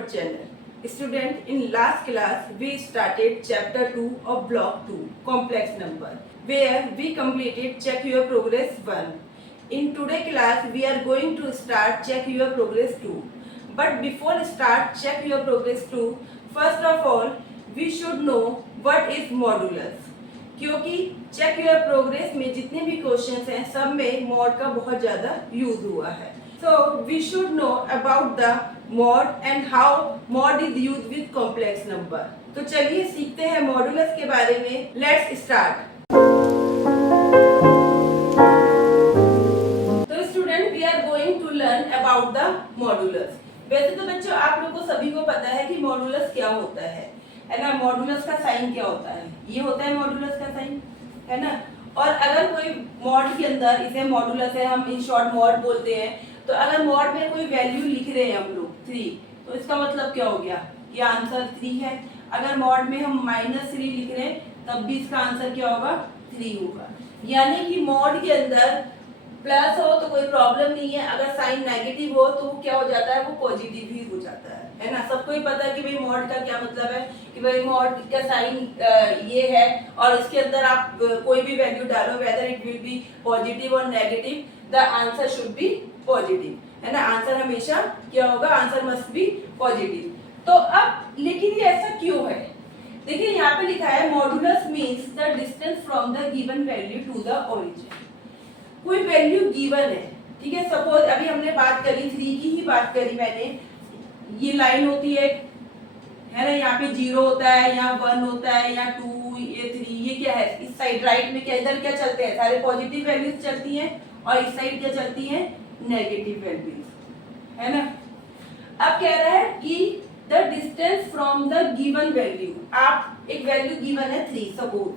our channel. Student, in last class we started chapter 2 of block 2 complex number, where we completed check your progress 1. In today class we are going to start check your progress 2. But before start check your progress 2, first of all we should know what is modulus. क्योंकि check your progress में जितने भी questions हैं सब में mod का बहुत ज्यादा यूज हुआ है. So we should know about the mod and how mod is used with complex number. तो चलिए सीखते हैं मॉडुलस के बारे में. Let's start. तो student we are going to learn about the modulus. वैसे तो बच्चों आप लोगों को सभी को पता है कि मॉडुलस क्या होता है ना. मॉडुलस का साइन क्या होता है? ये होता है मॉडुलस का साइन, है ना. और अगर कोई मॉड के अंदर, इसे मॉडुलस है, हम इन शॉर्ट मॉड बोलते हैं, तो अगर मॉड में कोई वैल्यू लिख रहे हैं हम लोग 3, तो इसका मतलब क्या हो गया? ये आंसर 3 है. अगर मॉड में हम -3 लिख रहे हैं तब भी इसका आंसर क्या होगा? 3 होगा. यानी कि मॉड के अंदर प्लस हो तो कोई प्रॉब्लम नहीं है, अगर साइन नेगेटिव हो तो क्या हो जाता है? वो पॉजिटिव ही हो जाता है ना. सबको ही पता है कि भाई मॉड का क्या मतलब है, कि भाई मॉड का साइन ये है और इसके अंदर आप कोई भी वैल्यू डालो, whether it will be positive और negative, the answer should be positive, है ना. आंसर हमेशा क्या होगा? Answer must be positive. तो अब लेकिन ये ऐसा क्यों है? देखिए यहाँ पे लिखा है modulus means the distance from the given value to the origin. कोई वैल्यू गिवन है, ठीक है. सपोज अभी हमने बात करी 3 की ही बात करी मैंने. ये लाइन होती है ना, यहाँ पे 0 होता है, यहाँ 1 होता है, यहाँ 2, ये 3, ये क्या है? इस साइड राइट में क्या, इधर क्या चलते हैं? सारे पॉजिटिव वैल्यूज चलती हैं और इस साइड क्या चलती हैं? नेगेटिव वैल्यूज, है ना. अब कह रहा है कि the distance from the given value. आप एक वैल्यू गिवन है 3, सपोज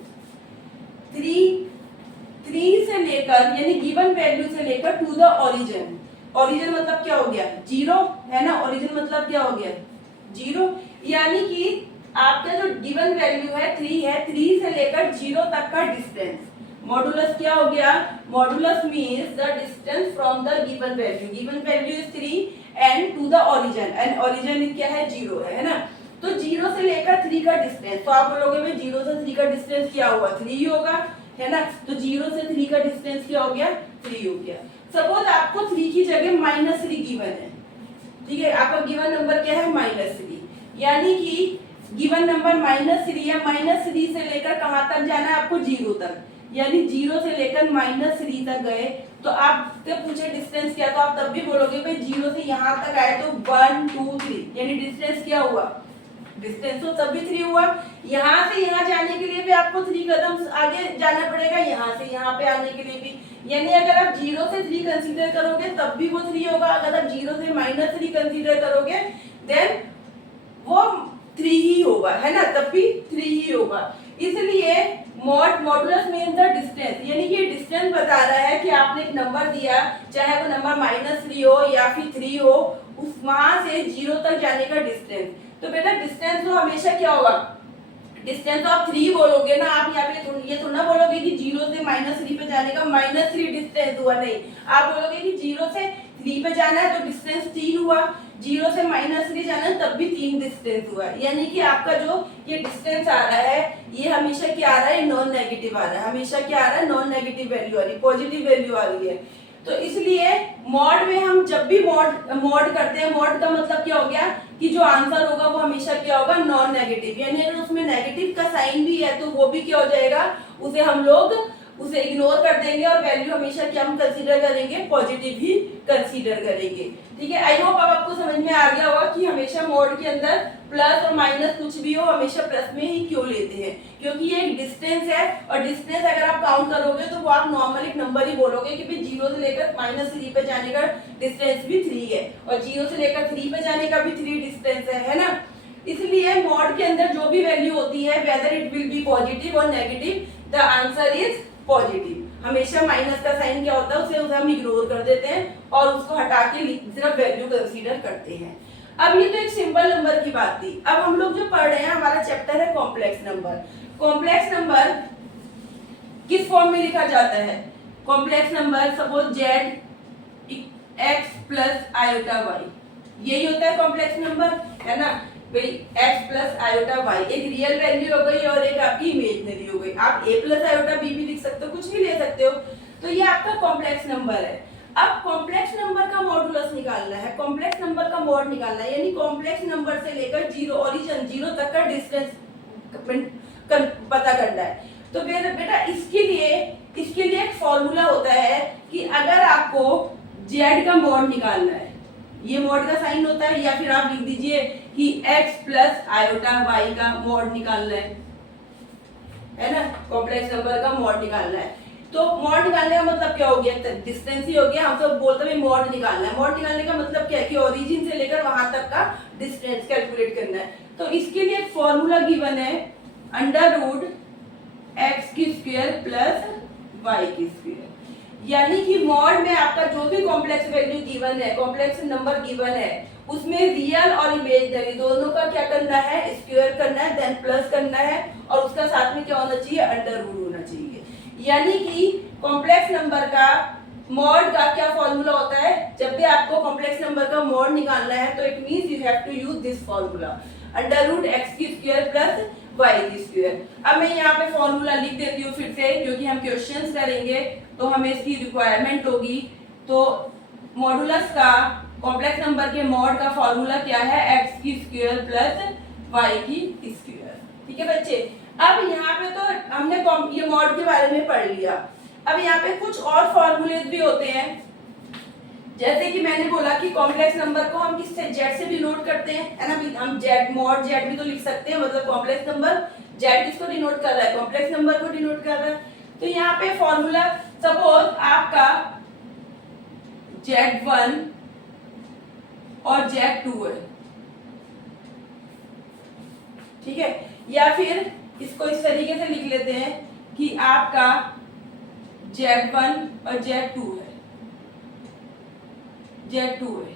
3 से लेकर, यानी गिवन वैल्यू से लेकर टू द ओरिजिन. ओरिजिन मतलब क्या हो गया? 0, है ना. ओरिजिन मतलब क्या हो गया? 0. यानी कि आपका जो गिवन वैल्यू है 3 है, 3 से लेकर 0 तक का डिस्टेंस. मॉडुलस क्या हो गया? Modulus means the distance from the given value. Given value is 3 and to the origin, and origin क्या है? 0 है ना. तो 0 से लेकर 3 का डिस्टेंस, तो आप बोलोगे भाई 0 से 3 का डिस्टेंस क्या हुआ? 3 होगा, है ना. तो 0 से 3 का डिस्टेंस क्या हो गया? 3 हो गया. सपोज आपको 3 की जगह -3 गिवन है, ठीक है. आपका गिवन नंबर क्या है? -3. यानी कि गिवन नंबर -3 है. -3 से लेकर कहां तक जाना है आपको? 0 तक. यानी 0 से लेकर -3 तक गए तो आपसे पूछे डिस्टेंस क्या, तो आप तब भी बोलोगे भाई 0 से यहाँ तक आए तो 1 2 3, यानी डिस्टेंस क्या हुआ? डिस्टेंस तो तब भी 3 हुआ. यहाँ से यहाँ जाने के लिए भी आपको 3 कदम आगे जाना पड़ेगा, यहाँ से यहाँ पे आने के लिए भी. यानी अगर आप 0 से 3 कंसीडर करोगे तब भी वो 3 होगा. अगर आप 0 से -3 कंसीडर करोगे देन वो 3 ही होगा, है ना. तब भी 3 ही होगा. इसलिए मॉडुलस मींस द डिस्टेंस, यानी ये डिस्टेंस बता रहा है कि आपने एक नंबर दिया, चाहे वो नंबर -3 हो या फिर 3 हो, उस वहां से 0 तक जाने का डिस्टेंस. तो बेटा डिस्टेंस तो हमेशा क्या होगा? डिस्टेंस तो आप 3 बोलोगे ना. आप यहाँ पे ये थोड़ा ना बोलोगे कि 0 से -3 पे जाने का -3 डिस्टेंस हुआ. नहीं, आप बोलोगे कि 0 से 3 पे जाना है तो डिस्टेंस 3 हुआ. 0 से -3 जाना है तब भी 3 डिस्टेंस हुआ. यानी कि आपका जो ये डिस्टेंस आ रहा है ये हमेशा क्या आ रहा है? नॉन नेगेटिव आ रहा है. हमेशा क्या आ रहा है? नॉन नेगेटिव वैल्यू आ रही है, पॉजिटिव वैल्यू आ रही है. तो इसलिए मॉड में हम जब भी मॉड करते हैं, मॉड का मतलब क्या हो गया कि जो आंसर होगा वो हमेशा क्या होगा? Non negative. यानी अगर उसमें नेगेटिव का साइन भी है तो वो भी क्या हो जाएगा? उसे हम लोग उसे इग्नोर कर देंगे और वैल्यू हमेशा क्या हम कंसीडर करेंगे? पॉजिटिव ही कंसीडर करेंगे. ठीक है. आई होप अब आपको समझ में आ गया होगा कि हमेशा मॉड के अंदर प्लस और माइनस कुछ भी हो हमेशा प्लस में ही क्यों लेते हैं, क्योंकि ये एक डिस्टेंस है. और डिस्टेंस अगर आप काउंट करोगे तो वो आप नॉर्मल एक नंबर ही बोलोगे कि भाई 0 से लेकर -3 पे जाने का डिस्टेंस भी 3 है और 0 से लेकर 3 पे जाने का भी 3 डिस्टेंस है ना. इसलिए मॉड के अंदर जो भी वैल्यू होती है, whether it will be positive और negative, the answer is positive. हमेशा माइनस का साइन क्या होता है उसे हम इग्नोर कर देते हैं और उसको हटा के सिर्फ वैल्यू कंसीडर करते हैं. अब ये तो एक सिंपल नंबर की बात थी. अब हम लोग जो पढ़ रहे हैं हमारा चैप्टर है कॉम्प्लेक्स नंबर. कॉम्प्लेक्स नंबर किस फॉर्म में लिखा जाता है? Complex number suppose z x + i y, यही होता है कॉम्प्लेक्स नंबर, है ना भाई। x प्लस आयोटा y एक रियल वैल्यू हो गई और एक आपकी इमेजिनरी हो गई। आप a प्लस आयोटा b भी लिख सकते हो, कुछ भी ले सकते हो। तो ये आपका कॉम्प्लेक्स नंबर है। अब कॉम्प्लेक्स नंबर का मॉडुलस निकालना है, कॉम्प्लेक्स नंबर का मॉड निकालना है, यानी कॉम्प्लेक्स नंबर से लेकर जीरो ओरिजिन जीरो तक का डिस्टेंस पता करना है। तो फिर बेटा इसके लिए एक फॉर्मूला होता है कि अगर आपको z का मॉड निकालना है, ये मॉड का साइन होता है, या फिर आप लिख दीजिए कि x प्लस आयोटा y का मॉड निकालना है ना, कॉम्प्लेक्स नंबर का मॉड निकालना है। तो मॉड निकालने का मतलब क्या हो गया, डिस्टेंस ही हो गया। हम सब बोलते हैं मॉड निकालना है। मॉड निकालने का मतलब क्या है कि ओरिजिन से लेकर वहां तक का डिस्टेंस कैलकुलेट करना है। तो इसके लिए एक फॉर्मूला गिवन है, अंडर रूट एक्स की स्क्वायर प्लस वाई की स्क्वायर। यानी कि मॉड में आपका जो भी कॉम्प्लेक्स वैल्यू गिवन है, कॉम्प्लेक्स नंबर गिवन है, उसमें रियल और इमेजिनरी दोनों का क्या करना है, स्क्वायर करना है, देन प्लस करना है, और उसका साथ में क्या होना चाहिए, अंडर रूट होना चाहिए। यानी कि कॉम्प्लेक्स नंबर का मॉड का क्या फॉर्मूला होता है, जब भी आपको कॉम्प्लेक्स नंबर का मॉड निकालना है तो it means you have to use this formula, under root x की स्क्वायर प्लस वाई की स्क्वायर। अब मैं यहाँ पे फॉर्मूला लिख देती हूँ फिर से, क्योंकि हम क्वेश्चंस करेंगे तो हमें इसकी रिक्वायरमेंट होगी। तो मॉडुलस का कॉम्प्लेक्स नंबर के मॉड का फॉर्मूला क्या है, एक्स की स्क्वायर प्लस वाई की स्क्वायर। ठीक है बच्चे। अब यहाँ पे तो हमने ये मॉड के बारे में पढ़ लिया। अब यहाँ पे कुछ और फॉर्मूले भी होते हैं, जैसे कि मैंने बोला कि कॉम्प्लेक्स नंबर को हम किससे, जेड से डिनोट करते हैं, है ना। हम जेड मॉड जेड भी तो लिख सकते हैं, मतलब कॉम्प्लेक्स नंबर जेड किसको डिनोट कर रहा है, कॉम्प्लेक्स नंबर को डिनोट कर रहा है। तो यहाँ पे फॉर्मूला, सपोज आपका Z1 और Z2 है, ठीक है। या फिर इसको इस तरीके से लिख लेते हैं कि आपका Z1 और Z2 है, Z2 है,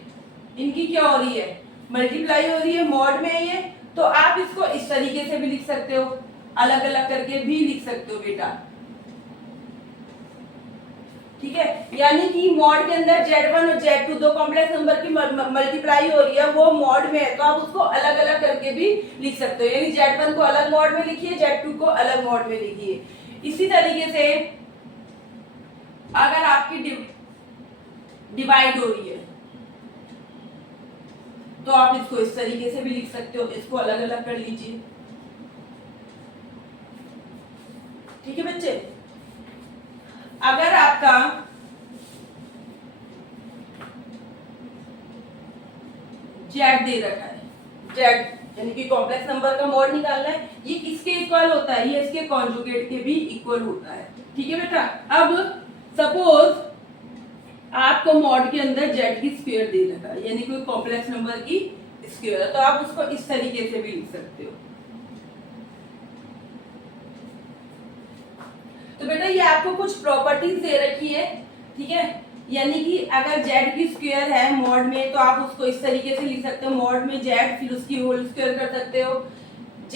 इनकी क्या हो रही है, मल्टीप्लाई हो रही है, मॉड में है ये। तो आप इसको इस तरीके से भी लिख सकते हो, अलग अलग करके भी लिख सकते हो बेटा, ठीक है। यानी कि मॉड के अंदर Z1 और Z2 दो कॉम्प्लेक्स नंबर की मल्टीप्लाई हो रही है, वो मॉड में है, तो आप उसको अलग अलग करके भी लिख सकते हो। यानी Z1 को अलग मॉड में लिखिए, Z2 को अलग मॉड में लिखिए। इसी तरीके से अगर आपकी डिवाइड हो रही है तो आप इसको इस तरीके से भी लिख सकते हो, इसको अलग अलग कर लीजिए, ठीक है बच्चे। अगर आपका जेड दे रखा है, जेड यानी कि कॉम्प्लेक्स नंबर का मॉड निकालना है, ये किसके इक्वल होता है, ये इसके कॉन्जुगेट के भी इक्वल होता है, ठीक है बेटा। अब सपोज आपको मॉड के अंदर जेड की स्क्वायर दे रखा है, यानी कोई कॉम्प्लेक्स नंबर की स्क्वायर है, तो आप उसको इस तरीके से भी लिख सकते हो। तो बेटा ये आपको कुछ प्रॉपर्टीज दे रखी है, ठीक है। यानी कि अगर z की स्क्वायर है मॉड में, तो आप उसको इस तरीके से लिख सकते हो, मॉड में z, फिर उसकी होल स्क्वायर कर सकते हो। z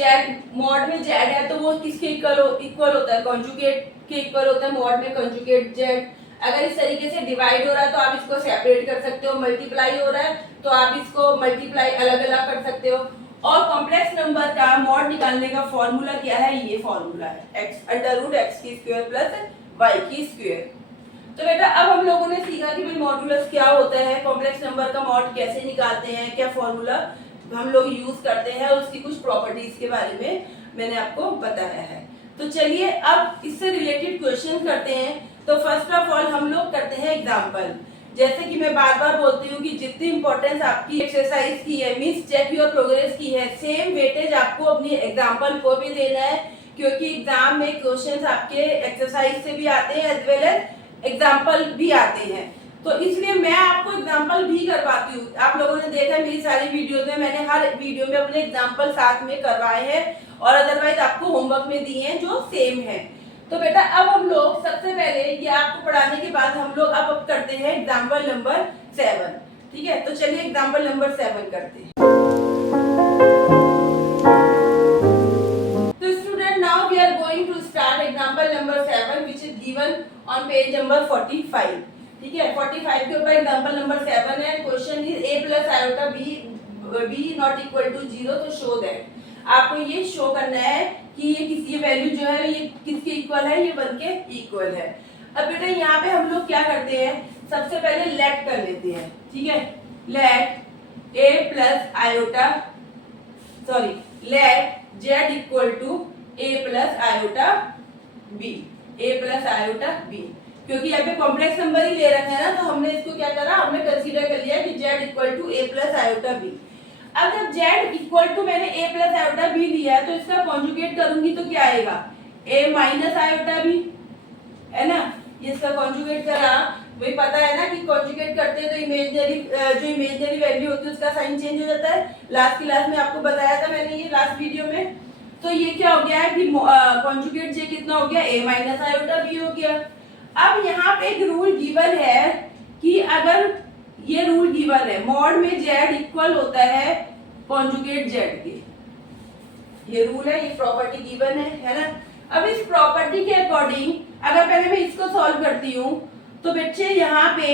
मॉड में z है तो वो किसके इक्वल होता है, कॉन्जुगेट के इक्वल होता है, मॉड में कॉन्जुगेट z। अगर इस तरीके से डिवाइड हो रहा है तो आप इसको सेपरेट कर सकते हो, मल्टीप्लाई हो रहा है तो आप इसको मल्टीप्लाई अलग अलग कर सकते हो। और कॉम्प्लेक्स नंबर का मॉड निकालने का फॉर्मूला क्या है, ये फॉर्मूला है, x अंडर रूट एक्स की स्क्वायर प्लस वाई की स्क्वायर। तो बेटा अब हम लोगों ने सीखा कि भाई मॉडुलस क्या होता है, कॉम्प्लेक्स नंबर का मॉड कैसे निकालते हैं, क्या फॉर्मूला हम लोग यूज करते हैं, और उसकी कुछ प्रॉपर्टीज के बारे में मैंने आपको बताया है। तो चलिए अब इससे रिलेटेड क्वेश्चन करते हैं। तो फर्स्ट ऑफ ऑल हम लोग करते हैं एग्जाम्पल। जैसे कि मैं बार बार बोलती हूँ कि जितनी इंपॉर्टेंस आपकी एक्सरसाइज की है, मींस चेक योर प्रोग्रेस की है, सेम वेटेज आपको अपनी एग्जाम्पल को भी देना है, क्योंकि एग्जाम में क्वेश्चंस आपके एक्सरसाइज से भी आते हैं एज वेल एज एग्जाम्पल भी आते हैं। तो इसलिए मैं आपको एग्जाम्पल भी करवाती हूँ। आप लोगों ने देखा मेरी सारी वीडियोस में, मैंने हर वीडियो में अपने एग्जाम्पल साथ में करवाए हैं, और अदरवाइज आपको होमवर्क में दिए हैं जो सेम है। तो बेटा अब हम लोग सबसे पहले ये आपको पढ़ाने के बाद हम लोग अब करते हैं एग्जाम्पल नंबर 7, ठीक है। तो चलिए एग्जाम्पल नंबर 7 करते हैं। तो student now we are going to start example number 7 which is given on page number 45। ठीक है। 45 के ऊपर एग्जांपल नंबर 7 है। Question is a plus iota b not equal to 0, तो शो दैट। आपको ये शो करना है कि ये किसी वैल्यू जो है ये किसके इक्वल है, ये 1 के इक्वल है। अब बेटा यहाँ पे हम लोग क्या करते हैं, सबसे पहले लेट कर लेते हैं, ठीक है। Let a plus iota let z equal to a plus iota b, a plus iota b, क्योंकि यहाँ पे कॉम्प्लेक्स नंबर ही ले रखा है ना, तो हमने इसको क्या करा, हमने कंसीडर कर लिया कि z equal to a plus iota b। अब जब z इक्वल टू मैंने a प्लस आयोटा b लिया है, तो इसका कॉन्जुगेट करूंगी तो क्या आएगा, a माइनस आयोटा b, है ना। इसका कॉन्जुगेट करा, वही पता है ना कि कॉन्जुगेट करते हैं तो इमेजिनरी वैल्यू होती है उसका साइन चेंज हो जाता है। लास्ट क्लास में आपको बताया था मैंने ये लास्ट वीडियो में। तो ये क्या हो गया है कि कॉन्जुगेट जे कितना हो गया, a माइनस आयोटा b हो गया। अब यहाँ पे एक रूल गिवन है कि अगर ये रूल गिवन है मॉड में z इक्वल होता है कॉन्जुगेट z के, ये रूल है, ये प्रॉपर्टी गिवन है ना। अब इस प्रॉपर्टी के अकॉर्डिंग अगर पहले मैं इसको सॉल्व करती हूँ तो बच्चे यहाँ पे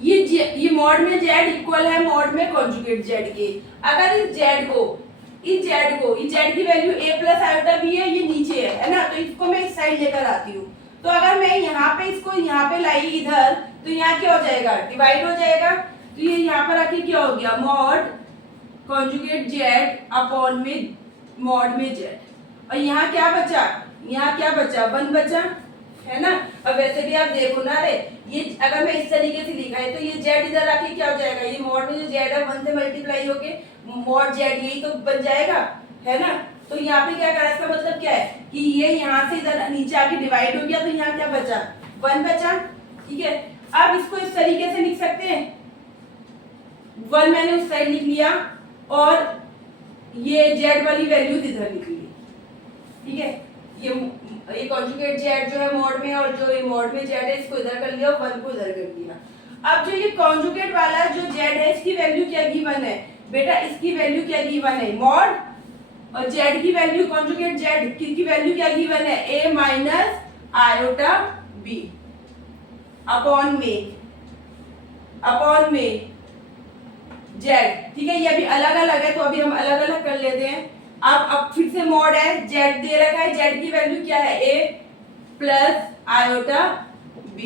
ये मॉड में z इक्वल है मॉड में कॉन्जुगेट z के। अगर इस z की value a plus iota b है, ये नीचे है ना, तो इसको मैं इस साइड लेकर आती हूँ। तो अगर मैं यहाँ पे इसको यहाँ पे लाई इधर, तो यहाँ क्या हो जाएगा, डिवाइड हो जाएगा। तो ये यहाँ पर आके क्या हो गया, मॉड कॉन्जुगेट z अपॉन में मॉड में z, और यहाँ क्या बचा, 1 बचा, है ना। अब वैसे भी आप देखो ना, अरे ये अगर मैं इस तरीके से लिखा है तो ये z इधर आके क्या हो जाएगा, ये मॉड में जो z है 1 से मल्टीप्लाई होके मॉड z यही तो बन जाएगा, है ना। तो यहाँ पे क्या करा, इसका मतलब क्या है कि ये यहाँ से इधर नीचे आके डिवाइड हो गया, तो यहाँ क्या बचा, 1 बचा, ठीक है। अब इसको इस तरीके से लिख सकते हैं, 1 मैंने उस साइड लिख लिया और ये z वाली वैल्यूज इधर लिख ली, ठीक है। ये कॉन्जुगेट z जो है मॉड में, और जो ये मॉड में z है इसको इधर कर लिया और 1 को इधर कर दिया। अब जो ये कॉन्जुगेट वाला जो z है इसकी वैल्यू क्या गिवन है बेटा, इसकी वैल्यू क्या गिवन है, मॉड, और z की वैल्यू कॉन्जुगेट z की वैल्यू क्या गिवन है, a minus iota b upon में z, ठीक है। ये अभी अलग अलग है तो अभी हम अलग अलग कर लेते हैं। अब फिर से मॉड है, z दे रखा है, z की वैल्यू क्या है, a plus iota b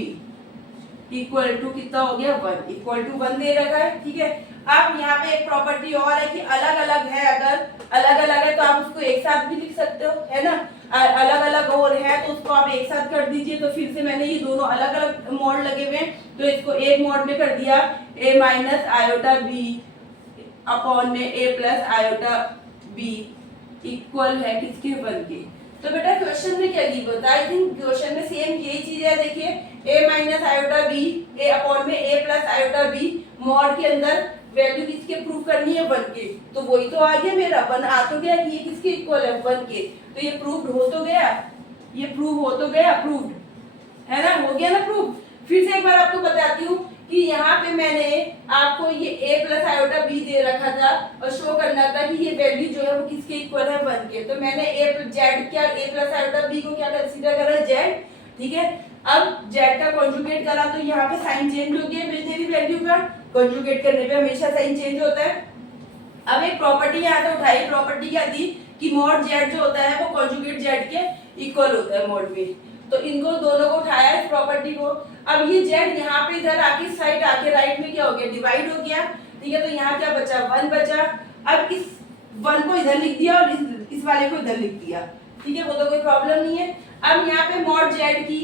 equal to कितना हो गया, 1, इक्वल टू 1 दे रखा है, ठीक है। अब यहाँ पे एक प्रॉपर्टी और है कि अलग अलग है, अगर अलग अलग है तो आप उसको एक साथ भी लिख सकते हो, है ना। अलग अलग और है तो उसको आप एक साथ कर दीजिए। तो फिर से मैंने ये दोनों अलग अलग मॉड लगे हुए हैं तो इसको एक मॉड में कर दिया, a minus iota b upon में a plus iota b equal है किसके, 1 के। तो बेटा क्वेश्चन में क्या गिवन था, आई थिंक क्वेश्चन में सेम यही चीज है। देखिए a minus iota b a upon में a plus iota b, mod के अंदर वैल्यू किसके प्रूव करनी है, 1 के। तो वही तो आ गया मेरा, 1 आ तो गया कि ये किसके इक्वल है, 1 के। तो ये प्रूव्ड हो तो गया, ये प्रूव हो तो गया, प्रूव्ड है ना, हो गया ना प्रूव। फिर से एक बार आपको बताती हूँ कि यहाँ पे मैंने आपको ये a प्लस आयोटा b दे रखा था और शो करना था कि ये वैल्यू जो है वो किसके इक्वल है, 1 के। तो मैंने a प्लस आयोटा b को क्या कंसीडर करा, z, ठीक है। अब z का कॉन्जुगेट करा तो यहाँ पे साइन चेंज हो गया इमेजिनरी वैल्यू का, कॉन्जुगेट करने पे हमेशा साइन चेंज होता है। अब एक प्रॉपर्टी यहाँ पे उठाई, प्रॉपर्टी क्या थी कि मॉड z जो होता है वो कॉन्जुगेट z के इक्वल होता है मॉड में। तो इनको दोनों को उठाया इस प्रॉपर्टी को। अब ये z यहाँ पे इधर आके साइड आके राइट में क्या हो गया, डिवाइड हो गया, ठीक है। तो यहाँ क्या बचा, 1 बचा। अब इस 1 को इधर लिख दिया और इस वाले को इधर लिख दिया, ठीक है, वो तो कोई प्रॉब्लम नहीं है। अब यहाँ पे मॉड z की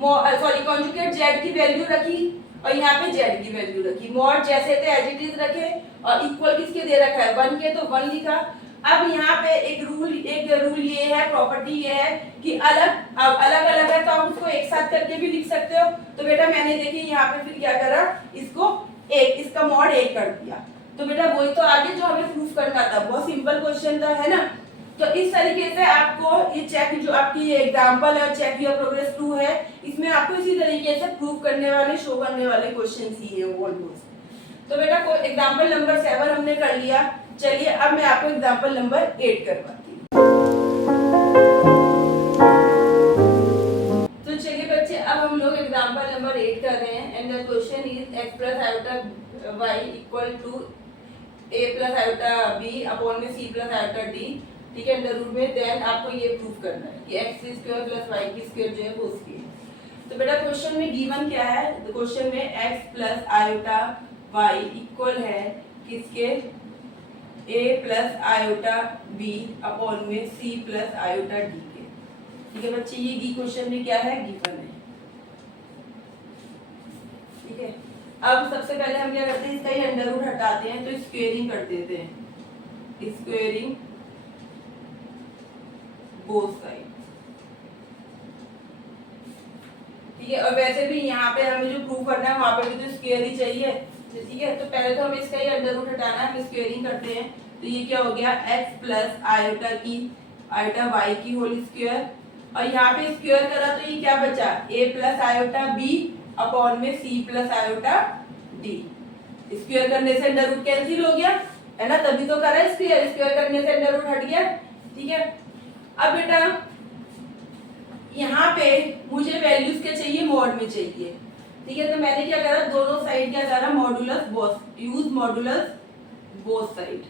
कॉन्जुगेट z की वैल्यू रखी और यहाँ पे z की वैल्यू रखी, मॉड जैसे थे एज इट इज रखे और इक्वल किसके दे रखा है, 1 के, तो 1 लिखा। अब यहाँ पे एक रूल ये है, प्रॉपर्टी ये है कि अलग अलग है तो आप उसको एक साथ करके भी लिख सकते हो। तो बेटा मैंने देखिए यहाँ पे फिर क्या करा, इसका मॉड 1 कर दिया। तो बेटा वही तो आगे जो हमें प्रूफ करना था, बहुत सिंपल क्वेश्चन था, है ना। तो इस तरीके से आपको ये चेक जो आपकी ये एग्जांपल है चेक योर प्रोग्रेस 2 है, इसमें आपको इसी तरीके से प्रूव करने वाले, शो करने वाले क्वेश्चन ही है ऑलमोस्ट। तो बेटा को एग्जांपल नंबर 7 हमने कर लिया। चलिए अब मैं आपको एग्जांपल नंबर 8 करवाती हूँ। तो चलिए बच्चे अब हम लोग एग्जांपल नंबर 8 कर रहे हैं and the question is x plus iota y equal to a plus iota b upon में c प्लस आयोटा d, ठीक है, अंडर रूट में। देन आपको ये प्रूव करना है कि x की स्क्वायर प्लस y की स्क्वायर जो है वो उसकी है। तो बेटा क्वेश्चन में गिवन क्या है, तो क्वेश्चन में x plus iota y equal है किसके, a plus iota b upon में c प्लस आयोटा d के, ठीक है बच्चे। ये क्वेश्चन में क्या है, गिवन है, ठीक है। अब सबसे पहले हम क्या करते हैं, इसका ही अंडर रूट हटाते हैं, तो स्क्वेयरिंग कर देते हैं, स्क्वेयरिंग बोथ साइड, ठीक है। और वैसे भी यहाँ पे हमें जो प्रूव करना है वहां पे भी तो स्क्वायर ही चाहिए, ठीक है। तो पहले तो हमें इसका ही अंडर रूट हटाना है, हम स्क्वेयरिंग करते हैं। तो ये क्या हो गया, x प्लस आयोटा की आयोटा y की होल स्क्वायर, और यहाँ पे स्क्वायर करा तो ये क्या बचा, a plus iota b upon में c plus iota d। Square करने से अंडर रूट कैंसिल हो गया है ना, तभी तो करा स्क्वायर, स्क्वायर करने से अंडर रूट हट गया, ठीक है। अब बेटा यहाँ पे मुझे वैल्यूज क्या चाहिए, मॉड में चाहिए, ठीक है। तो मैंने क्या करा, दोनों साइड क्या करा, modulus both, use modulus both side,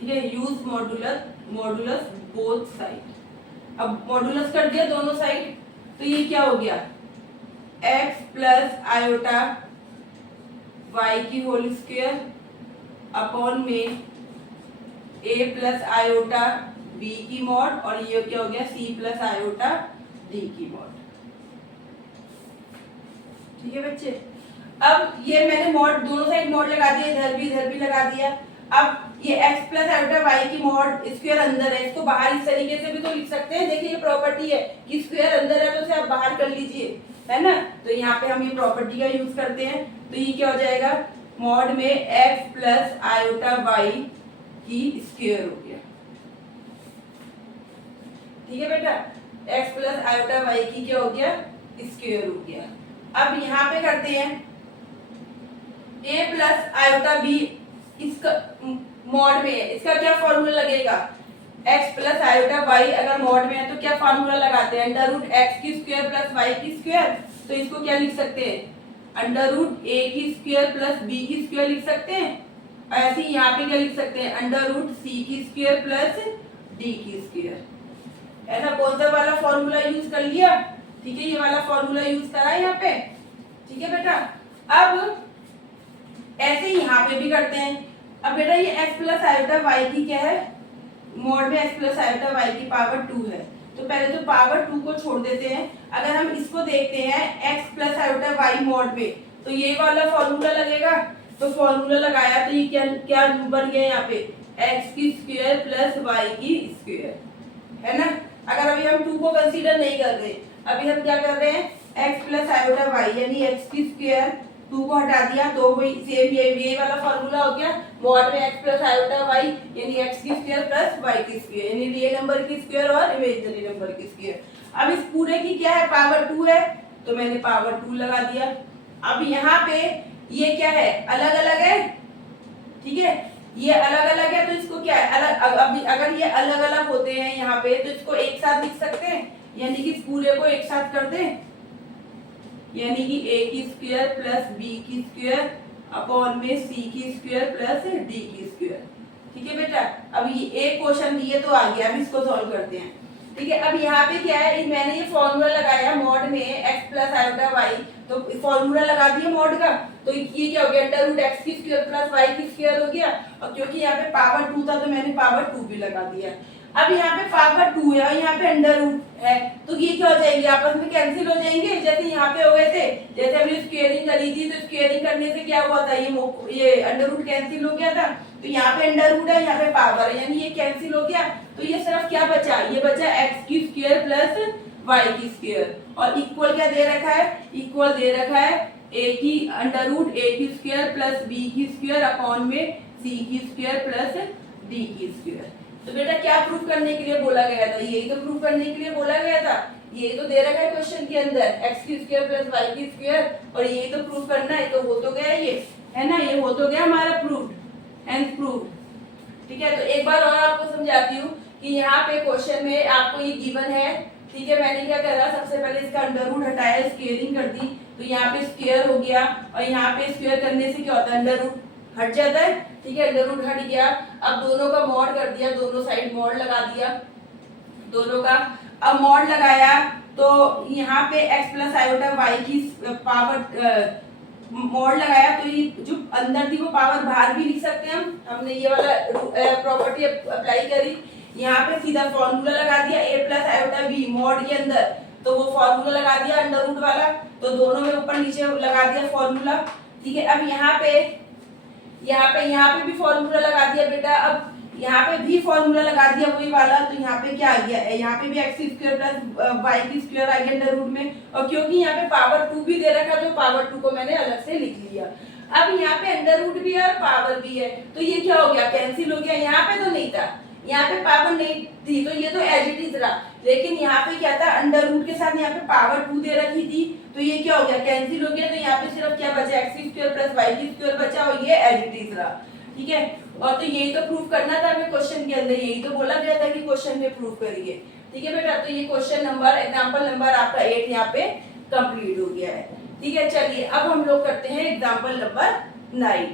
ठीक है, यूज मॉडुलस बोथ साइड। अब मॉडुलस कर दिया दोनों साइड, तो ये क्या हो गया, x प्लस आयोटा y की होल स्क्वायर अपॉन में a प्लस आयोटा b की मॉड, और ये क्या हो गया, c प्लस आयोटा d की मॉड, ठीक है बच्चे। अब ये मैंने मॉड दोनों साइड मॉड लगा दिया, इधर भी लगा दिया। अब ये x प्लस आयोटा y की मॉड स्क्वायर अंदर है, इसको बाहर इस तरीके से भी तो लिख सकते हैं। देखिए ये प्रॉपर्टी है कि स्क्वायर अंदर है तो इसे आप बाहर कर लीजिए, है ना। तो यहाँ पे हम ये प्रॉपर्टी का यूज करते हैं, तो ये क्या हो जाएगा, मॉड में x प्लस आयोटा y की स्क्वायर हो गया, ठीक है बेटा। x प्लस आयोटा y की क्या हो गया, स्क्वायर हो गया। अब यहाँ पे करते हैं a प्लस आयोटा b, इसका मॉड में है, इसका क्या फॉर्मूला लगेगा, x प्लस आयोटा y अगर मॉड में है तो क्या फॉर्मूला लगाते हैं, अंडर रूट x की स्क्वायर प्लस y की स्क्वायर। तो इसको क्या लिख सकते हैं, अंडर रूट a की स्क्वायर प्लस b की स्क्वायर लिख सकते हैं। ऐसे ही यहाँ पे क्या लिख सकते हैं, अंडर रूट c की स्क्वायर प्लस d की स्क्वायर। ऐसा कौन सा वाला फॉर्मूला यूज कर लिया, ठीक है, ये वाला फॉर्मूला यूज करा है यहाँ पे, ठीक है बेटा। अब ऐसे ही यहाँ पे भी करते हैं। अब बेटा ये x प्लस आयोटा y की क्या है, मॉड में x प्लस आयोटा y की पावर 2 है, तो पहले तो पावर 2 को छोड़ देते हैं। अगर हम इसको देखते हैं x plus iota y mod में, तो ये वाला फॉर्मूला लगेगा, तो फॉर्मूला लगाया तो ये क्या क्या बन गया यहाँ पे, x की स्क्वायर प्लस y की स्क्वायर, है ना। अगर अभी हम 2 को कंसीडर नहीं कर रहे, अभी हम क्या कर रहे हैं, x प्लस आयोटा y यानी x की स्क्वायर, 2 को हटा दिया तो वही सेम ये वाला फॉर्मूला हो गया, मॉड में x प्लस आयोटा y यानी x की स्क्वायर प्लस y की स्क्वायर, यानी रियल नंबर की स्क्वायर और इमेजिनरी नंबर की स्क्वायर। अब इस पूरे की क्या है, पावर 2 है, तो मैंने पावर 2 लगा दिया। अब यहाँ पे ये क्या है, अलग अलग है, ठीक है, ये अलग अलग है, तो इसको क्या है, अलग, अगर ये अलग अलग होते हैं यहाँ पे तो इसको एक साथ लिख सकते हैं, यानी कि पूरे को एक साथ कर दें, यानी कि a की स्क्वायर प्लस b की स्क्वायर अपॉन में c की स्क्वायर प्लस d की स्क्वायर, ठीक है बेटा। अब ये एक क्वेश्चन दिए तो आ गया, अब इसको सॉल्व करते हैं, ठीक है। अब यहाँ पे क्या है, मैंने ये फॉर्मूला लगाया मॉड में x प्लस आयोटा y, तो फॉर्मूला लगा दिया मॉड का, तो ये क्या हो गया, अंडर रूट x की स्क्वायर प्लस y की स्क्वायर हो गया। और क्योंकि यहाँ पे पावर 2 था तो मैंने पावर 2 भी लगा दिया। अब यहाँ पे पावर 2 है और यहाँ पे अंडर रूट है, तो ये क्या हो जाएंगे, आपस में कैंसिल हो जाएंगे, जैसे यहाँ पे हो गए थे, जैसे हमने स्क्वेयरिंग करी थी, तो स्क्वेयरिंग करने से क्या हुआ था, ये अंडर रूट कैंसिल हो गया था, तो यहाँ पे अंडर रूट है, यहाँ पे पावर है, यानी ये कैंसिल हो गया। तो ये सिर्फ क्या बचा, ये बचा x की स्क्वायर प्लस y की स्क्वायर, और इक्वल क्या दे रखा है, इक्वल दे रखा है a की अंडर रूट a की स्क्वायर प्लस b की स्क्वायर अपॉन में c की स्क्वायर प्लस d की स्क्वायर। तो बेटा क्या प्रूफ करने के लिए बोला गया था, यही तो प्रूफ करने के लिए बोला गया था, यही तो दे रखा है क्वेश्चन के अंदर, x की स्क्वायर प्लस y की स्क्वायर, और यही तो प्रूफ करना है, तो हो तो गया ये, है ना, ये हो तो गया हमारा प्रूफ, एंड प्रूफ, ठीक है। तो एक बार और आपको समझाती हूँ कि यहाँ पे क्वेश्चन में आपको ये गिवन है, ठीक है। मैंने क्या करा, सबसे पहले इसका अंडर रूट हटाया, स्केलिंग कर दी, तो यहाँ पे स्क्वायर हो गया और यहाँ पे स्क्वायर करने से क्या होता है, अंडर रूट हट जाता है। ठीक है, अंडर रूट हट गया। अब दोनों का मॉड कर दिया, दोनों साइड मॉड लगा दिया दोनों का। अब मॉड लगाया तो यहाँ पे x प्लस आयोटा वाई की पावर मॉड लगाया तो ये जो अंदर थी वो पावर बाहर भी लिख सकते हैं हमने ये वाला प्रॉपर्टी अप्लाई करी। यहाँ पे सीधा फॉर्मूला लगा दिया a plus iota b mod के अंदर, तो वो फॉर्मूला लगा दिया अंडर रूट वाला, तो दोनों में ऊपर नीचे लगा दिया फॉर्मूला। ठीक है, अब यहाँ पे भी फॉर्मूला लगा दिया बेटा। अब यहाँ पे भी फॉर्मूला लगा दिया वही वाला, तो यहाँ पे क्या आ गया, यहाँ पे भी एक्स स्क्वायर प्लस वाई की स्क्वायर आ गया अंडर रूट में। और क्योंकि यहाँ पे पावर 2 भी दे रखा तो पावर 2 को मैंने अलग से लिख लिया। अब यहाँ पे अंडर रूट भी है और पावर भी है, तो ये क्या हो गया, कैंसिल हो गया। यहाँ पे तो नहीं था, यहाँ पे पावर नहीं थी तो ये तो एज इट इज रहा, लेकिन यहाँ पे क्या था, अंडर रूट के साथ यहाँ पे पावर 2 दे रखी थी, तो ये क्या हो गया, कैंसिल हो गया। तो यहाँ पे सिर्फ क्या बचा, एक्स स्क्वायर प्लस वाई की स्क्वायर बचा और ये एज इट इज रहा। ठीक है, और तो यही तो प्रूफ करना था हमें क्वेश्चन के अंदर, यही तो बोला गया था कि क्वेश्चन में प्रूफ करिए। ठीक है बेटा, तो ये क्वेश्चन नंबर एग्जांपल नंबर आपका 8 यहाँ पे कंप्लीट हो गया है। ठीक है, चलिए अब हम लोग करते हैं एग्जांपल नंबर 9।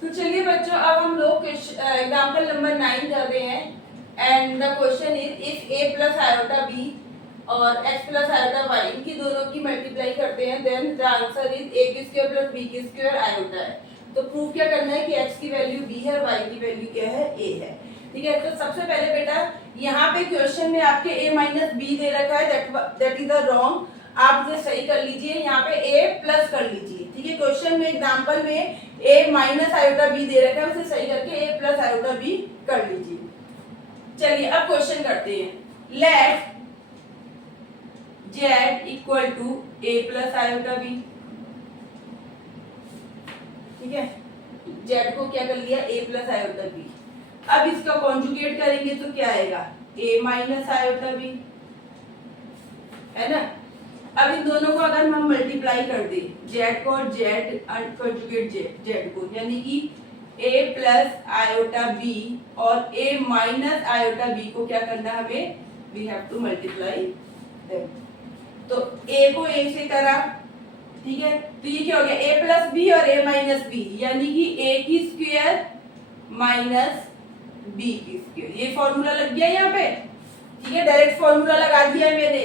तो चलिए बच्चों, अब हम लोग एग्जांपल नंबर 9 कर रहे हैं and the question is if a plus iota b और x प्लस आयोटा y इनकी दोनों की मल्टीप्लाई करते हैं, then the answer is a की स्क्वायर प्लस b की स्क्वायर आयोटा है। तो प्रूफ क्या करना है कि x की वैल्यू b है और y की वैल्यू क्या है, a है। ठीक है, तो सबसे पहले बेटा यहाँ पे क्वेश्चन में आपके a माइनस b दे रखा है, दैट इज द रॉन्ग, आप इसे सही कर लीजिए, यहाँ पे a प्लस कर लीजिए। ठीक है, क्वेश्चन में एग्जांपल में a माइनस आयोटा b दे रखा है, उसे सही करके a प्लस आयोटा b कर लीजिए। चलिए अब क्वेश्चन करते हैं, let z equal to a plus iota b। ठीक है, z को क्या कर लिया, a प्लस आयोटा b। अब इसका कॉन्जुगेट करेंगे तो क्या आएगा, a माइनस आयोटा b, है ना। अब इन दोनों को अगर हम मल्टीप्लाई कर दे, z को और z कॉन्जुगेट z को, यानी कि a प्लस आयोटा b और a माइनस आयोटा b को क्या करना हमें, we have to multiply them. तो a को a से करा, ठीक है, तो ये क्या हो गया, a प्लस b और a माइनस b, यानी कि a की स्क्वायर माइनस b की स्क्वायर, ये फॉर्मूला लग गया यहाँ पे। ठीक है, डायरेक्ट फॉर्मूला लगा दिया मैंने,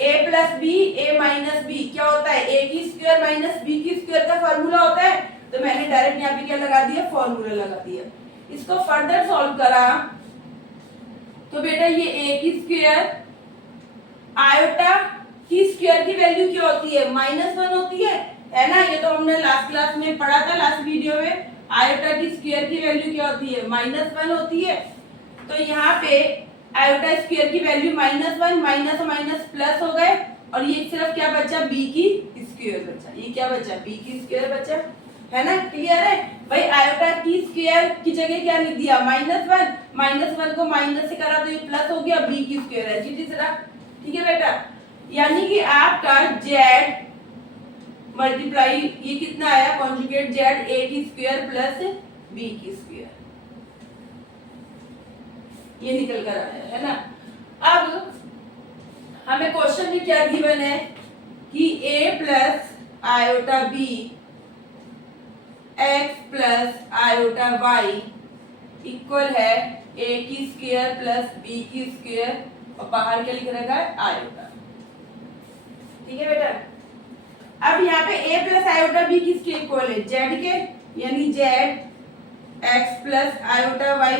a plus b a minus b क्या होता है, a की स्क्वायर माइनस b की स्क्वायर का फॉर्मूला होता है, तो मैंने डायरेक्ट यहाँ पे क्या लगा दिया, फॉर्मूला लगा दिया। इसको फर्दर सॉल्व करा तो बेटा ये a की स्क्वायर आयोटा की स्क्वायर की वैल्यू क्या होती है, -1 होती है ना। ये तो हमने लास्ट क्लास में पढ़ा था, लास्ट वीडियो में, आयोटा की स्क्वायर की वैल्यू क्या होती है, -1 होती है। तो यहाँ पे आयोटा स्क्वायर की वैल्यू -1, माइनस माइनस प्लस हो गए और ये सिर्फ क्या बचा, b की स्क्वायर बचा। ये क्या बचा, b की स्क्वायर बचा, है ना। क्लियर है भाई, आयोटा की स्क्वायर की जगह क्या लिख दिया, -1 को माइनस से करा तो ये प्लस हो गया, b की स्क्वायर है जी तीसरा। ठीक है बेटा, यानी कि आपका z मल्टीप्लाई ये कितना आया, कॉन्जुगेट z a की स्क्वायर प्लस b की स्क्वायर, ये निकल कर आया, है ना। अब हमें क्वेश्चन में क्या गिवन है कि a plus iota b x plus iota y equal है a की स्क्वायर प्लस b की स्क्वायर और बाहर क्या लिख रखा है, आयोटा। ठीक है बेटा, अब यहाँ पे a प्लस आयोटा b किसके इक्वल है, z के, यानी z x plus iota y।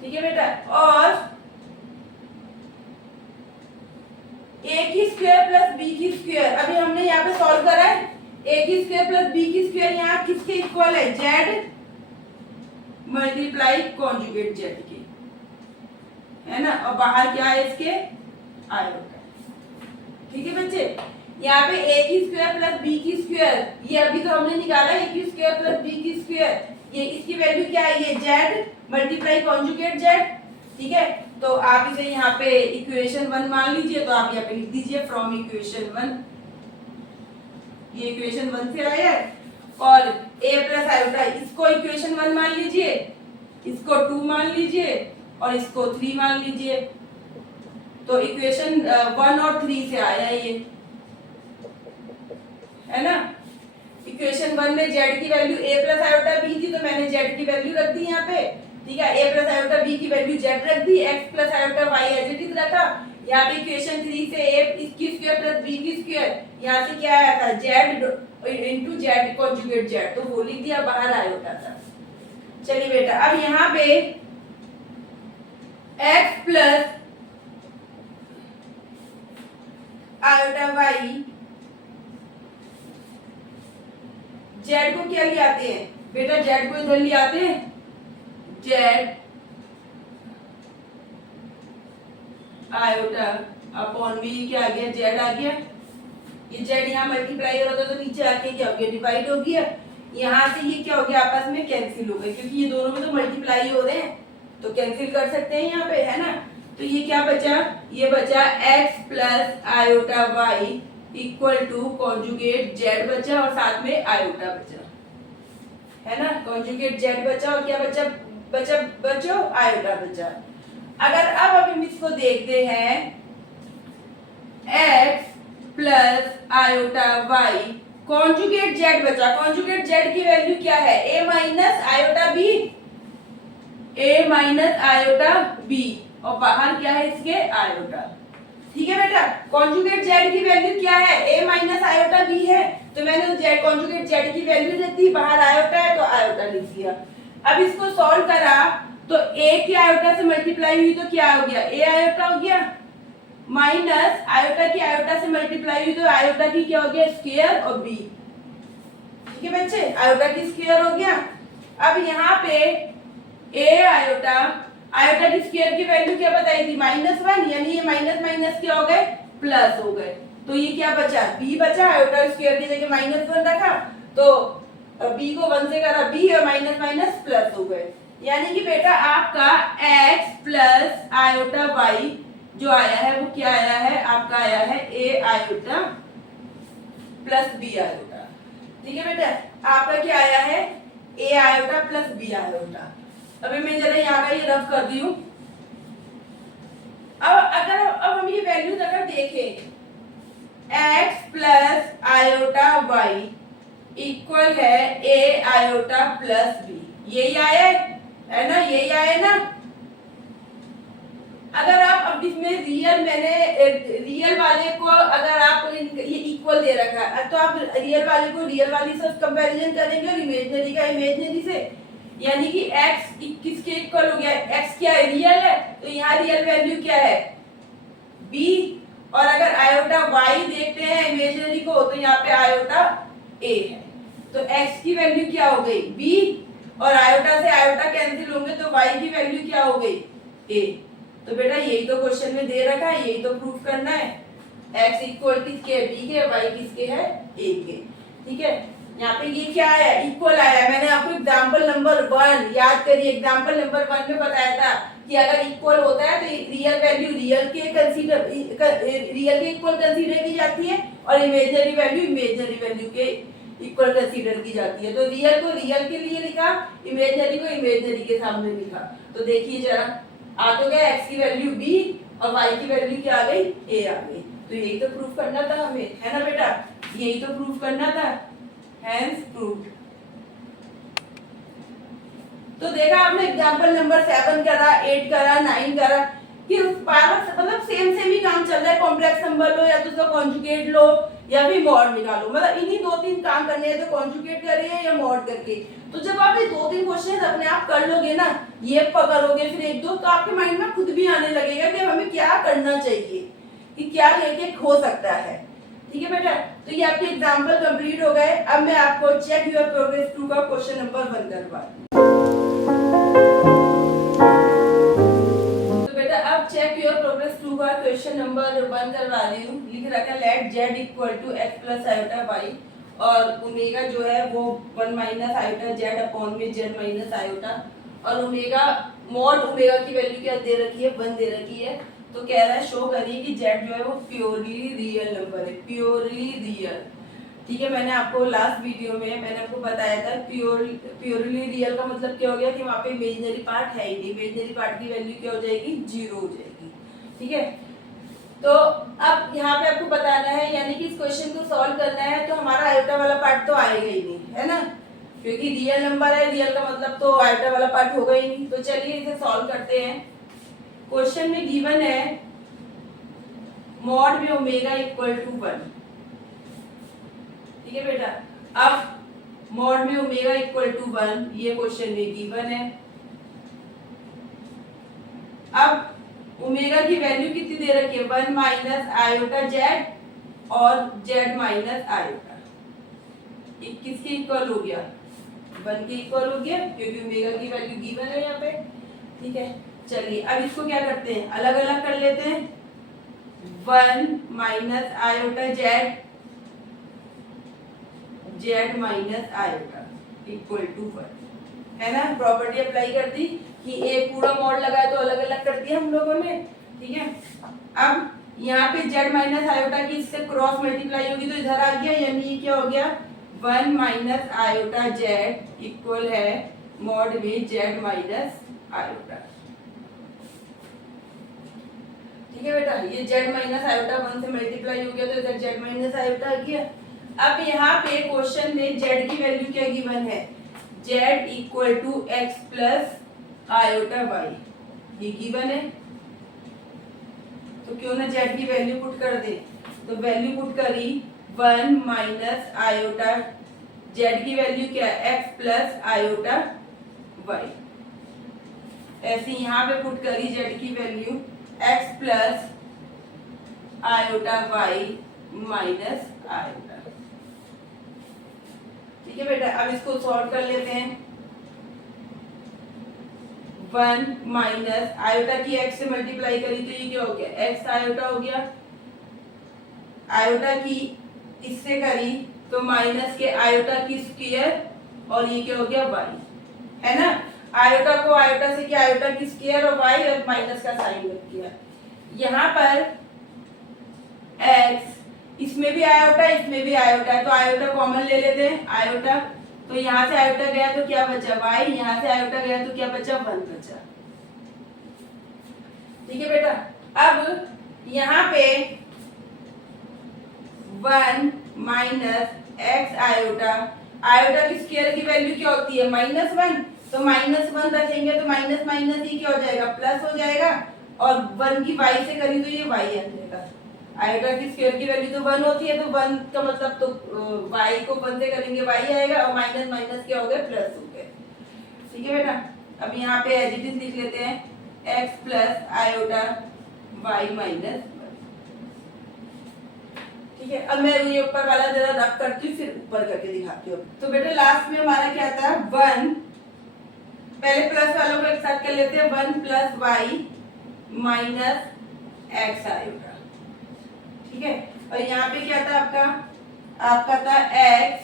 ठीक है बेटा, और a की स्क्वायर प्लस b की स्क्वायर, अभी हमने यहाँ पे सॉल्व करा है, a की स्क्वायर प्लस b की स्क्वायर यहाँ किसके इक्वल है, z मल्टीप्लाई कॉन्जुगेट z के, है ना, और बाहर क्या है इसके, आयोटा। ठीक है बच्चे, यहाँ पे a की स्क्वायर प्लस b की स्क्वायर, ये अभी तो हमने निकाला a की स्क्वायर प्लस b की स्क्वायर, ये इसकी वैल्यू क्या है, ये z मल्टीप्लाई कॉन्जुगेट z। ठीक है, तो आप इसे यहाँ पे इक्वेशन 1 मान लीजिए, तो आप यहाँ पे लिख दीजिए फ्रॉम इक्वेशन 1, ये इक्वेशन 1 से आया है। और a प्लस आयोटा इसको इक्वेशन 1 मान लीजिए, इसको 2 मान लीजिए और इसको 3 मान लीजिए। तो इक्वेशन 1 और 3 से आया ये, है ना। इक्वेशन 1 में z की value a plus iota b थी, तो मैंने z की वैल्यू रख दी यहाँ पे, ठीक है। a प्लस आयोटा b की वैल्यू z रख दी, x plus iota y as it is रखा। यहाँ पे इक्वेशन 3 से a की स्क्वायर प्लस b की स्क्वायर, यहाँ से क्या आया था z into z conjugate z, तो वो लिख दिया, बाहर आयोटा था। चलिए बेटा, अब यहाँ पे x plus iota y Z को क्या ले आते हैं बेटा, जेड को इधर ले आते हैं, जेड आयोटा अपॉन बी, क्या आ गया, जेड आ गया। ये जेड यहाँ मल्टीप्लाई हो रहा था तो नीचे आके क्या हो गया, डिवाइड हो गया। यहाँ से ये क्या हो गया, आपस में कैंसिल हो गए, क्योंकि ये दोनों में तो मल्टीप्लाई हो रहे हैं, तो कैंसिल कर सकते हैं यहाँ पे, है ना। तो ये क्या बचा, ये बचा x plus iota y equal to conjugate z बचा, और साथ में आयोटा बचा, है ना। कॉन्जुगेट z बचा और क्या बचा, बचो आयोटा बचा। अगर अब हम इसको देखते हैं, x plus iota y conjugate z बचा। कॉन्जुगेट z की वैल्यू क्या है, a minus iota b, a minus iota b, और बाहर क्या है इसके, आयोटा। ठीक है बेटा, कॉन्जुगेट z की वैल्यू क्या है, a माइनस आयोटा b है, तो मैंने z कॉन्जुगेट z की वैल्यू रख दी, बाहर आयोटा है तो आयोटा लिख दिया। अब इसको सॉल्व करा तो a की आयोटा से मल्टीप्लाई हुई तो क्या हो गया, a आयोटा हो गया, माइनस आयोटा की आयोटा से मल्टीप्लाई हुई तो आयोटा की क्या हो गया, स्क्वायर, और b। ठीक है बच्चे, आयोटा की स्क्वायर हो गया। अब यहाँ पे a आयोटा, आयोटा की स्क्वायर की वैल्यू क्या बताई थी, -1, यानी ये माइनस माइनस क्या हो गए, प्लस हो गए। तो ये क्या बचा, b बचा, आयोटा स्क्वायर की जगह -1 रखा, तो b को 1 से करा b, और माइनस माइनस प्लस हो गए। यानी कि बेटा आपका x प्लस आयोटा y जो आया है वो क्या आया है, आपका आया है a iota plus b iota. ठीक है बेटा, आपका क्या आया है, a iota plus b iota. अभी मैं जरा यहाँ का ये रफ कर दी हूँ। अब हम ये वैल्यूज अगर देखें, x plus iota y equal है a आयोटा प्लस b, यही आया है ना, यही आया ना। अगर आप अब इसमें रियल वाले को अगर आप ये इक्वल दे रखा है, तो आप रियल वाले को रियल वाली से कंपैरिजन करेंगे और इमेजिनरी का इमेजिनरी से, यानी कि x किसके इक्वल हो गया, x क्या है, रियल है, तो यहाँ रियल वैल्यू क्या है, b, और अगर आयोटा y देखते हैं इमेजिनरी को, तो यहाँ पे आयोटा a है, तो x की वैल्यू क्या हो गई, b, और आयोटा से आयोटा कैंसिल होंगे तो y की वैल्यू क्या हो गई, a। तो बेटा यही तो क्वेश्चन में दे रखा है, यही तो प्रूफ करना है, x इक्वल किसके है, b के, y किसके है, a के। ठीक है, यहाँ पे ये क्या आया, इक्वल आया। मैंने आपको एग्जांपल नंबर 1 याद करिए, एग्जांपल नंबर 1 में बताया था कि अगर इक्वल होता है तो रियल वैल्यू रियल के इक्वल कंसीडर की जाती है, और इमेजिनरी वैल्यू इमेजिनरी वैल्यू के इक्वल कंसीडर की जाती है। तो रियल को रियल के लिए लिखा, इमेजिनरी को इमेजिनरी के सामने लिखा। तो देखिए जरा, आ तो गया x की वैल्यू b और y की वैल्यू क्या आ गई, a आ गई। तो यही तो प्रूफ करना था हमें, है ना बेटा, यही तो प्रूफ करना था, हैंस प्रूव्ड। तो देखा आपने एग्जांपल नंबर 7 करा, 8 करा, 9 करा, कि मतलब सेम ही काम चल रहा है। कॉम्प्लेक्स नंबर लो या तो उसका कॉन्जुगेट लो या फिर मॉड निकालो, मतलब इन्हीं 2-3 काम करने हैं, तो कॉन्जुगेट करिए या मॉड करके। तो जब आप ये 2-3 क्वेश्चन अपने आप कर लोगे ना, ये पकड़ोगे फिर 1-2, तो आपके माइंड में खुद भी आने लगेगा कि हमें क्या करना चाहिए, कि क्या लेके हो सकता है। ठीक है बेटा, तो ये आपके एग्जाम्पल कंप्लीट हो गए। अब मैं आपको चेक योर प्रोग्रेस 2 का क्वेश्चन नंबर 1 करवा दूं। तो बेटा अब चेक योर प्रोग्रेस 2 का क्वेश्चन नंबर 1 करवा रही हूँ। लिख रखा है let z equal to x plus iota y, और ओमेगा जो है वो 1 माइनस आयोटा z अपॉन में z माइनस आयोटा, और ओमेगा मॉड ओमेगा की वैल्यू क्या दे रखी है, 1 दे रखी है। तो कह रहा है शो करिए कि z जो है वो प्योरली रियल नंबर है, प्योरली रियल। ठीक है, मैंने आपको लास्ट वीडियो में मैंने आपको बताया था प्योरली रियल का मतलब क्या हो गया कि वहाँ पे इमेजिनरी पार्ट है ही नहीं, इमेजिनरी पार्ट की वैल्यू क्या हो जाएगी, 0 हो जाएगी। ठीक है, तो अब यहाँ पे आपको बताना है, यानी कि इस क्वेश्चन को सॉल्व करना है, तो हमारा आयोटा वाला पार्ट तो आएगा ही नहीं, है ना, क्योंकि रियल नंबर है, रियल का मतलब तो आयोटा वाला पार्ट होगा ही नहीं। तो चलिए इसे सॉल्व करते हैं। क्वेश्चन में गिवन है मॉड में ओमेगा इक्वल टू 1। ठीक है बेटा, अब मॉड में ओमेगा इक्वल टू 1 ये क्वेश्चन में गिवन है। अब ओमेगा की वैल्यू कितनी दे रखी है, 1 माइनस आयोटा जेड और जेड माइनस आयोटा, किसके इक्वल हो गया, 1 के इक्वल हो गया, क्योंकि ओमेगा की वैल्यू गिवन है यहाँ पे। ठीक है, चलिए अब इसको क्या करते हैं, अलग अलग कर लेते हैं। 1 minus iota z z minus iota equal to 1, है ना, प्रॉपर्टी अप्लाई कर दी कि एक पूरा मॉड लगा है तो अलग अलग कर दिया हम लोगों ने। ठीक है, अब यहाँ पे जेड माइनस आयोटा की इससे क्रॉस मल्टीप्लाई होगी तो इधर आ गया, यानी ये क्या हो गया, 1 माइनस आयोटा जेड इक्वल है मॉड में जेड माइनस आयोटा। ठीक है बेटा, ये जेड माइनस आयोटा 1 से मल्टीप्लाई हो गया तो इधर जेड माइनस आयोटा आ गया। अब यहाँ पे क्वेश्चन में जेड की वैल्यू क्या गिवन है, z equal to x plus iota y, ये गिवन है, तो क्यों ना जेड की वैल्यू पुट कर दे। तो वैल्यू पुट करी 1 माइनस आयोटा, जेड की वैल्यू क्या है, एक्स प्लस आयोटा वाई, ऐसे यहाँ पे पुट करी जेड की value x plus iota y minus iota. ठीक है बेटा, अब इसको सॉल्व कर लेते हैं। 1 माइनस आयोटा की एक्स से मल्टीप्लाई करी तो ये क्या हो गया, एक्स आयोटा हो गया, आयोटा की इससे करी तो माइनस के आयोटा की स्क्वायर, और ये क्या हो गया, वाई, है ना, आयोटा को आयोटा से किया आयोटा की स्क्वायर और वाई और माइनस का साइन लग गया। यहाँ पर एक्स, इसमें भी आयोटा इसमें भी आयोटा है, तो आयोटा कॉमन ले लेते हैं, आयोटा, तो यहाँ से आयोटा गया तो क्या बचा, वाई, यहाँ से आयोटा गया तो क्या बचा, 1 बचा। ठीक है बेटा, अब यहाँ पे 1 माइनस एक्स आयोटा, आयोटा की स्क्वायर की वैल्यू क्या होती है, -1, तो -1 रखेंगे तो माइनस माइनस ही क्या हो जाएगा, प्लस हो जाएगा, और 1 की वाई से करी तो ये वाई आ जाएगा। आयोटा की स्क्वायर की वैल्यू तो 1 होती है, तो 1 का मतलब तो y को 1 से करेंगे y आएगा, और माइनस माइनस क्या हो गया, प्लस हो गया। ठीक है बेटा, अब यहाँ पे एज इट इज लिख लेते हैं, x plus iota y minus 1। ठीक है, अब मैं ये ऊपर वाला जरा रब करती हूँ फिर ऊपर करके दिखाती हूँ। तो बेटा लास्ट में हमारा क्या था, 1, पहले प्लस वालों को एक साथ कर लेते हैं, 1 plus y minus x iota. ठीक है, और यहाँ पे क्या था आपका था x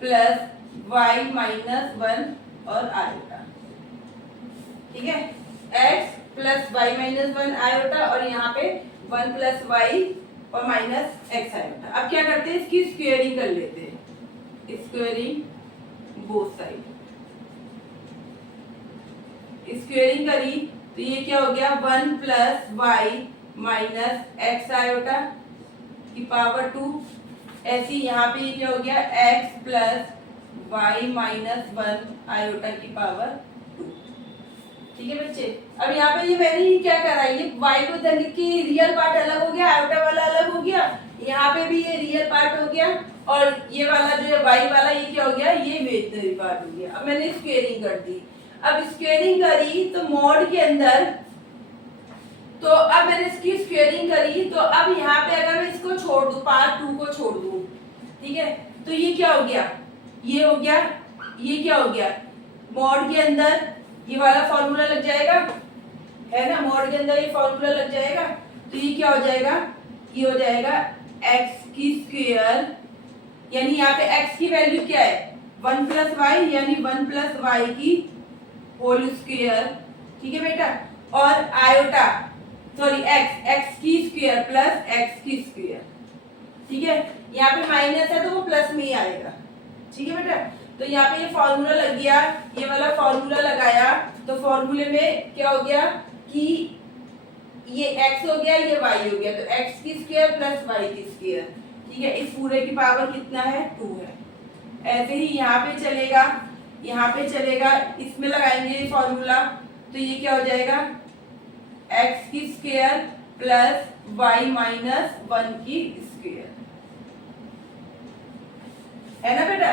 प्लस वाई माइनस 1 और आयोटा। ठीक है, x plus y minus 1 iota, और यहाँ पे 1 प्लस वाई और माइनस एक्स आयोटा। अब क्या करते हैं, इसकी स्क्वेयरिंग कर लेते हैं, स्क्वेयरिंग बोथ साइड, स्क्वेयरिंग करी तो ये क्या हो गया, 1 plus y minus x iota की पावर 2, ऐसी यहाँ पे ये क्या हो गया, x plus y minus 1 iota की पावर 2। ठीक है बच्चे, अब यहाँ पे ये मैंने क्या करा, ये y को इधर लिख के रियल पार्ट अलग हो गया, आयोटा वाला अलग हो गया, यहाँ पे भी ये रियल पार्ट हो गया, और ये वाला जो है y वाला ये क्या हो गया, ये इमेजिनरी पार्ट हो गया। अब मैंने स्क्वेयरिंग कर दी, अब स्क्वेयरिंग करी तो मॉड के अंदर, तो अब मैंने इसकी स्क्वेयरिंग करी, तो अब यहाँ पे अगर मैं इसको छोड़ दूं, पार्ट 2 को छोड़ दूं, ठीक है, तो ये क्या हो गया, ये हो गया, ये क्या हो गया, मॉड के अंदर ये वाला फॉर्मूला लग जाएगा, है ना, मॉड के अंदर ये फॉर्मूला लग जाएगा, तो ये क्या हो जाएगा, ये हो जाएगा x की स्क्वायर, यानी यहाँ पे x की वैल्यू क्या है, 1 प्लस वाई, यानी 1 प्लस वाई की होल स्क्वायर। ठीक है बेटा, और आयोटा सॉरी x की स्क्वायर प्लस x की स्क्वायर। ठीक है, यहाँ पे माइनस है तो वो प्लस में ही आएगा। ठीक है बेटा, तो यहाँ पे ये फॉर्मूला लग गया, ये वाला फॉर्मूला लगाया तो फॉर्मूले में क्या हो गया कि ये x हो गया, ये y हो गया, तो x की स्क्वायर प्लस y की स्क्वायर। ठीक है, इस पूरे की पावर कितना है 2 है। ऐसे ही यहाँ पे चलेगा, यहाँ पे चलेगा, इसमें लगाएंगे ये फॉर्मूला तो ये क्या हो जाएगा x की स्क्वायर प्लस y माइनस 1 की स्क्वायर, है ना बेटा।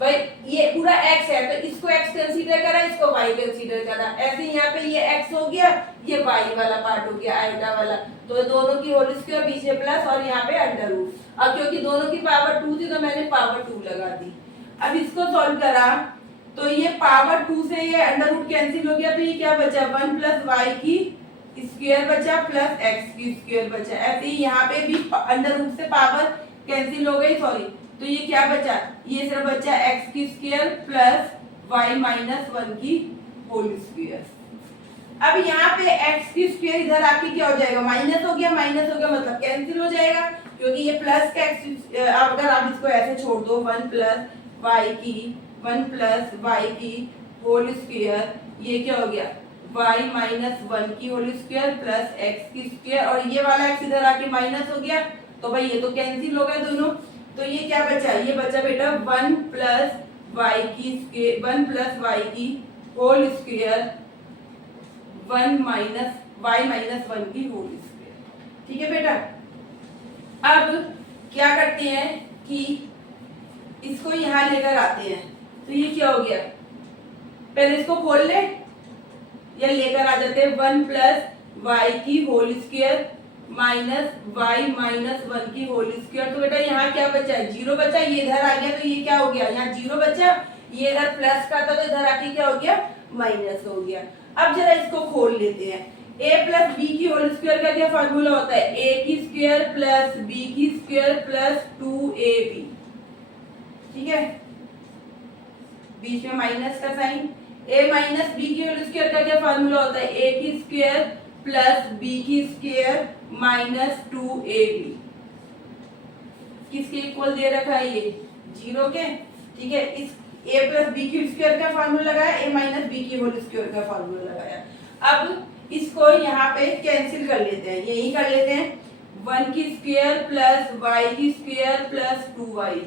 भाई ये पूरा x है तो इसको x कंसीडर करा, इसको y कंसीडर करा, ऐसे यहाँ पे ये x हो गया, ये y वाला पार्ट हो गया आयोटा वाला, तो दोनों की होल स्क्वायर बीच में प्लस और यहाँ पे अंडर रूट। अब क्योंकि दोनों की पावर 2 थी तो मैंने पावर 2 लगा दी। अब इसको सॉल्व करा तो ये पावर 2 से ये अंडर रूट कैंसिल हो गया, तो ये क्या बचा 1 प्लस y की स्क्वायर बचा प्लस x की स्क्वायर बचा। ऐसे ही यहाँ पे भी अंडर रूट से पावर कैंसिल हो गई, सॉरी, तो ये क्या बचा, ये सिर्फ बचा x की स्क्वायर प्लस y माइनस 1 की होल स्क्वायर। अब यहाँ पे x की स्क्वायर इधर आके क्या हो जाएगा माइनस हो गया, माइनस हो गया मतलब कैंसिल हो जाएगा, क्योंकि ये प्लस का x, अगर आप इसको ऐसे छोड़ दो 1 प्लस y की होल स्क्वायर, ये क्या हो गया y माइनस 1 की होल स्क्वायर प्लस x की स्क्वायर, और ये वाला x इधर आके माइनस हो गया, तो भाई ये तो कैंसिल हो गए दोनों, तो ये क्या बचा, ये बचा बेटा 1 प्लस y की whole square 1 minus y minus 1 की होल स्क्वायर। ठीक है बेटा, अब क्या करते हैं कि इसको यहाँ लेकर आते हैं, तो ये क्या हो गया, पहले इसको खोल ले या लेकर आ जाते हैं 1 प्लस y की whole square minus y minus 1 की होल स्क्वायर। तो बेटा यहाँ क्या बचा है 0 बचा, ये इधर आ गया तो ये क्या हो गया यहाँ 0 बचा, ये इधर प्लस का था तो इधर आके क्या हो गया माइनस हो गया। अब जरा इसको खोल लेते हैं, a प्लस b की होल स्क्वायर का क्या फॉर्मूला होता है, a की स्क्वायर प्लस b की स्क्वायर प्लस 2ab। ठीक है, बीच में माइनस का साइन, a माइनस b की होल स्क्वायर का क्या फॉर्मूला होता है, a की स्क्वायर प्लस b की स्क्वायर माइनस 2ab। किसके इक्वल दे रखा है ये 0 के। ठीक है, इस a प्लस b की स्क्वायर का फॉर्मूला लगाया, a माइनस b की होल स्क्वायर का फॉर्मूला लगाया। अब इसको यहाँ पे कैंसिल कर लेते हैं, यही कर लेते हैं 1 की स्क्वायर प्लस y की स्क्वायर प्लस 2y,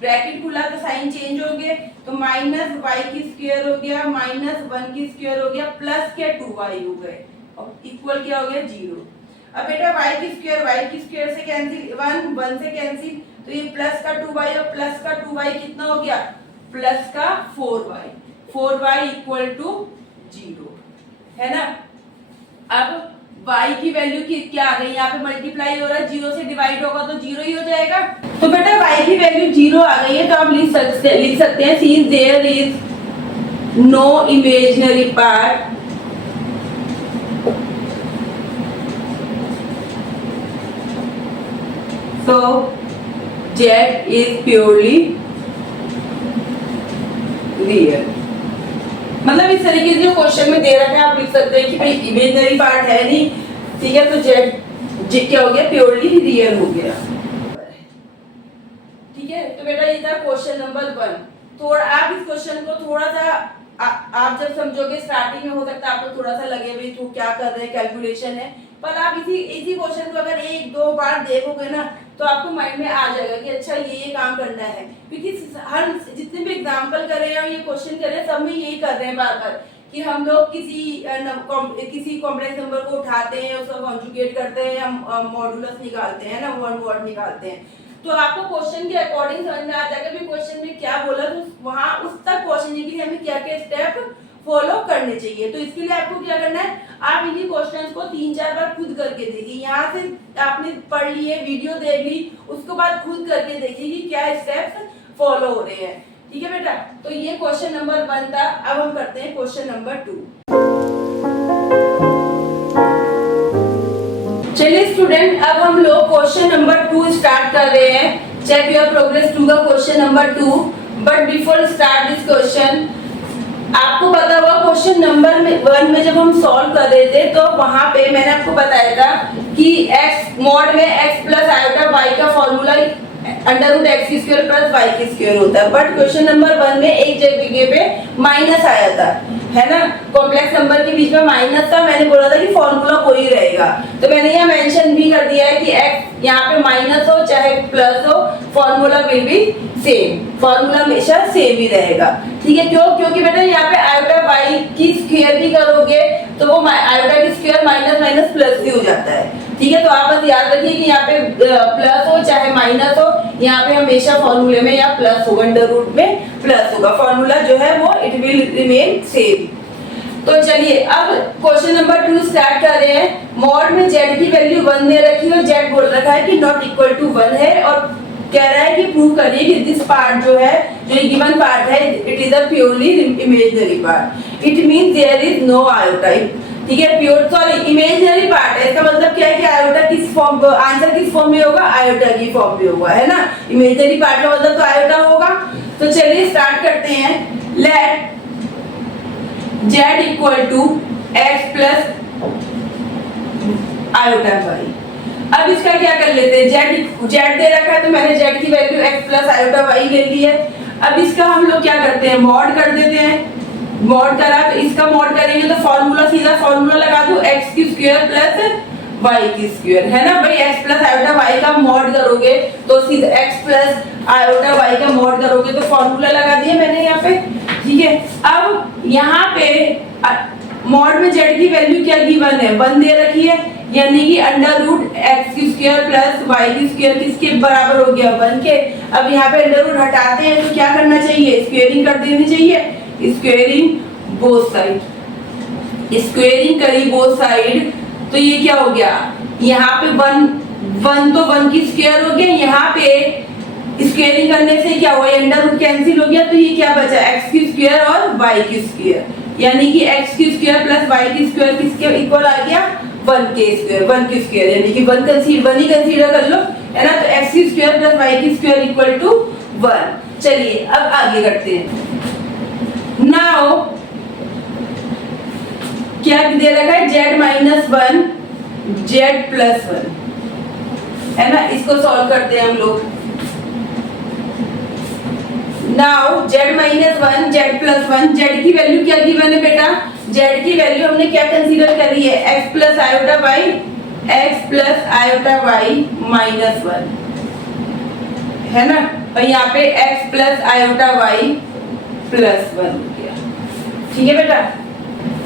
ब्रैकेट खुला तो साइन चेंज हो गए, तो माइनस y की स्क्वायर हो गया माइनस 1 की स्क्वायर हो गया प्लस के 2y हो गए, और इक्वल क्या हो गया 0। अब बेटा y की स्क्वायर से कैंसिल, 1 से कैंसिल, तो ये प्लस का 2y और प्लस का 2y कितना हो गया प्लस का 4y इक्वल टू 0, है ना। अब y की वैल्यू की क्या आ गई, यहाँ पे मल्टीप्लाई हो रहा है, 0 से डिवाइड होगा तो 0 ही हो जाएगा। तो बेटा y की वैल्यू 0 आ गई है, तो आप लिख सकते हैं since there is no imaginary part so z is purely real। मतलब इस तरीके से जो क्वेश्चन में दे रखा है आप लिख सकते हैं कि भाई इमेजिनरी पार्ट है नहीं, ठीक है, तो z क्या हो गया प्योरली रियल हो गया। ठीक है, तो बेटा ये था क्वेश्चन नंबर 1। थोड़ा आप इस क्वेश्चन को थोड़ा सा आप जब समझोगे स्टार्टिंग में हो सकता है आपको थोड़ा सा लगे भाई तू क्या कर रहे हैं कैलकुलेशन है, पर आप इसी क्वेश्चन को अगर 1-2 बार देखोगे ना तो आपको माइंड में आ जाएगा कि अच्छा ये काम करना है, क्योंकि हर जितने भी एग्जांपल कर रहे हैं और ये क्वेश्चन कर रहे हैं सब में यही कर रहे हैं बार बार कि हम लोग किसी कॉम्प्लेक्स नंबर को उठाते हैं, उसको कॉन्जुगेट करते हैं, हम मॉडुलस निकालते हैं ना, वन वर्ड निकालते हैं। तो आपको क्वेश्चन के अकॉर्डिंग समझ में आ जाएगा भी क्वेश्चन में क्या बोला, तो वहां उस तक पहुंचने के लिए हमें क्या क्या स्टेप फॉलो करने चाहिए। तो इसके लिए आपको क्या करना है, आप इन्हीं क्वेश्चंस को 3-4 बार खुद करके देखिए। यहाँ से आपने पढ़ लिए, वीडियो देख ली, उसके बाद खुद करके देखिए कि क्या स्टेप्स फॉलो हो रहे हैं। ठीक है बेटा, तो ये क्वेश्चन नंबर 1 था। अब हम करते हैं क्वेश्चन नंबर 2। चलिए स्टूडेंट, अब हम लोग क्वेश्चन नंबर 2 स्टार्ट कर रहे हैं। Check your progress to the question number 2। But before start this question, आपको पता होगा क्वेश्चन नंबर 1 में जब हम सॉल्व कर रहे थे तो वहां पे मैंने आपको बताया था कि x मॉड में x प्लस आयोटा y का formula under root x square plus y की स्क्वायर होता है, बट क्वेश्चन नंबर 1 में एक जगह पे माइनस आया था, है ना, कॉम्प्लेक्स नंबर के बीच में माइनस था। मैंने बोला था कि फॉर्मूला कोई रहेगा, तो मैंने यहाँ मेंशन भी कर दिया है कि x यहाँ पे माइनस हो चाहे प्लस हो, formula will be same, formula हमेशा सेम ही रहेगा, ठीक है। क्यों? क्योंकि बेटा यहाँ पे आयोटा y की स्क्वायर भी करोगे तो वो आयोटा की स्क्वायर माइनस माइनस प्लस भी हो जाता है, ठीक है। तो आप बस याद रखिए कि यहाँ पे प्लस हो चाहे माइनस हो, यहाँ पे हमेशा फॉर्मूले में या प्लस होगा, अंडर रूट में प्लस होगा, फॉर्मूला जो है वो इट विल रिमेन सेम। तो चलिए अब क्वेश्चन नंबर 2 स्टार्ट कर रहे हैं। मॉड में z की वैल्यू 1 दे रखी है और z बोल रखा है कि नॉट इक्वल टू 1 है, और कह रहा है कि प्रूव करिए कि दिस पार्ट जो है, जो ये गिवन पार्ट है, it is a purely imaginary part, it means there is no iota, ठीक है। प्योर सॉरी इमेजिनरी पार्ट है, इसका मतलब क्या है कि आयोटा किस फॉर्म, आंसर किस फॉर्म में होगा, आयोटा की फॉर्म में होगा, है ना। इमेजिनरी पार्ट का मतलब तो आयोटा होगा। तो चलिए स्टार्ट करते हैं। Let z equal to x plus iota y। अब इसका क्या कर लेते हैं, z दे रखा है तो मैंने z की value x plus iota y ले ली है। अब इसका हम लोग क्या करते हैं, मॉड कर देते हैं। मॉड करा तो इसका मॉड करेंगे तो फॉर्मूला, सीधा फॉर्मूला लगा दूं, x की स्क्वायर प्लस y की स्क्वायर, है ना भाई। x प्लस आयोटा y का मॉड करोगे तो सीधा x प्लस आयोटा y का मॉड करोगे तो फॉर्मूला लगा दिया मैंने यहाँ पे, ठीक है। अब यहाँ पे मॉड में z की वैल्यू क्या गिवन है, 1 दे रखी है, यानी कि अंडर रूट एक्स की स्क्वायर प्लस वाई की स्क्वायर किसके बराबर हो गया, 1 के। अब यहाँ पे अंडर रूट हटाते हैं तो क्या करना चाहिए, स्क्वेयरिंग कर देनी चाहिए, स्क्वेयरिंग बोथ साइड, स्क्वेयरिंग करी बोथ साइड, तो ये क्या हो गया, यहाँ पे 1 तो 1 की स्क्वायर हो गया, यहाँ पे स्क्वेयरिंग करने से क्या हुआ, अंडर रूट कैंसिल हो गया, तो ये क्या बचा, x की स्क्वायर और y की स्क्वायर, यानी कि x की स्क्वायर प्लस y की स्क्वायर किसके इक्वल आ गया, 1 के स्क्वायर, 1 की स्क्वायर, यानी कि 1 ही कंसीडर कर लो, है ना। तो x की स्क्वायर प्लस y की स्क्वायर इक्वल टू 1। चलिए अब आगे करते हैं। नाउ क्या दे रखा है, z माइनस 1 z प्लस 1, है ना। इसको सॉल्व करते हैं हम लोग। Now z minus 1 z plus 1, z की वैल्यू क्या गिवन है बेटा, z की वैल्यू हमने क्या कंसीडर करी है, x plus iota y, x plus iota y minus 1, है ना। और यहाँ पे x plus iota y plus 1 हो गया, ठीक है बेटा।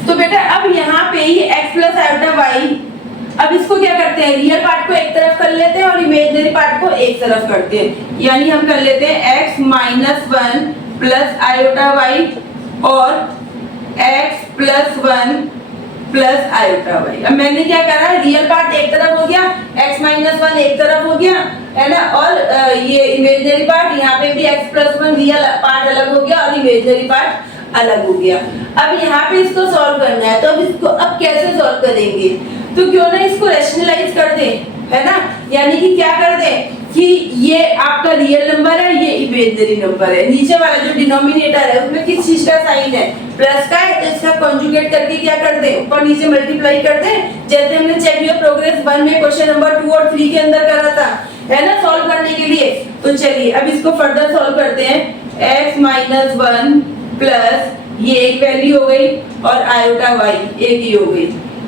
तो बेटा अब यहाँ पे ये x प्लस आयोटा y, अब इसको क्या करते हैं, रियल पार्ट को एक तरफ कर लेते हैं और इमेजिनरी पार्ट को एक तरफ करते हैं, यानी हम कर लेते हैं x minus 1 plus iota y और x plus 1 plus iota y। अब मैंने क्या करा, रियल पार्ट एक तरफ हो गया, x माइनस 1 एक तरफ हो गया, है ना, और ये इमेजिनरी पार्ट, यहाँ पे भी x प्लस 1 रियल पार्ट अलग हो गया और इमेजिनरी पार्ट अलग हो गया। अब यहाँ पे इसको सॉल्व करना है, तो अब इसको अब कैसे सॉल्व करेंगे, तो क्यों ना इसको रैशनलाइज कर दें, है ना, यानी कि क्या कर दें कि ये आपका रियल नंबर है, ये इमेजिनरी नंबर है, नीचे वाला जो डिनोमिनेटर है उसमें किस चीज का साइन है, प्लस का है, तो इसका कॉन्जुगेट करके क्या कर दें, ऊपर नीचे मल्टीप्लाई कर दें, जैसे हमने चेक योर प्रोग्रेस 1 में क्वेश्चन नंबर 2 और 3 के अंदर करा था, है ना, सॉल्व करने के लिए। तो चलिए अब इसको फर्दर सॉल्व करते हैं। x माइनस 1 प्लस ये एक वैल्यू हो गई और आयोटा y एक ही हो गई,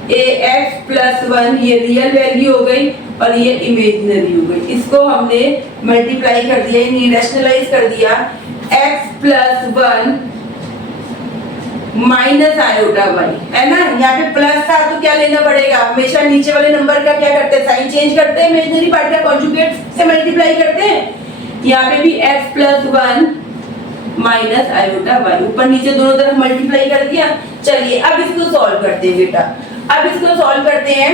x प्लस 1 ये रियल वैल्यू हो गई और ये इमेजिनरी हो गई। इसको हमने मल्टीप्लाई कर दिया, यानी रैशनलाइज कर दिया, x plus 1 minus iota y, है ना। यहाँ पे प्लस था तो क्या लेना पड़ेगा, हमेशा नीचे वाले नंबर का क्या करते हैं, साइन चेंज करते हैं, इमेजिनरी पार्ट का कॉन्जुगेट से मल्टीप्लाई करते हैं। यहाँ पे भी x plus 1 minus iota y, ऊपर नीचे दोनों तरफ मल्टीप्लाई कर दिया। चलिए अब इसको सॉल्व करते हैं बेटा। अब इसको सॉल्व करते हैं,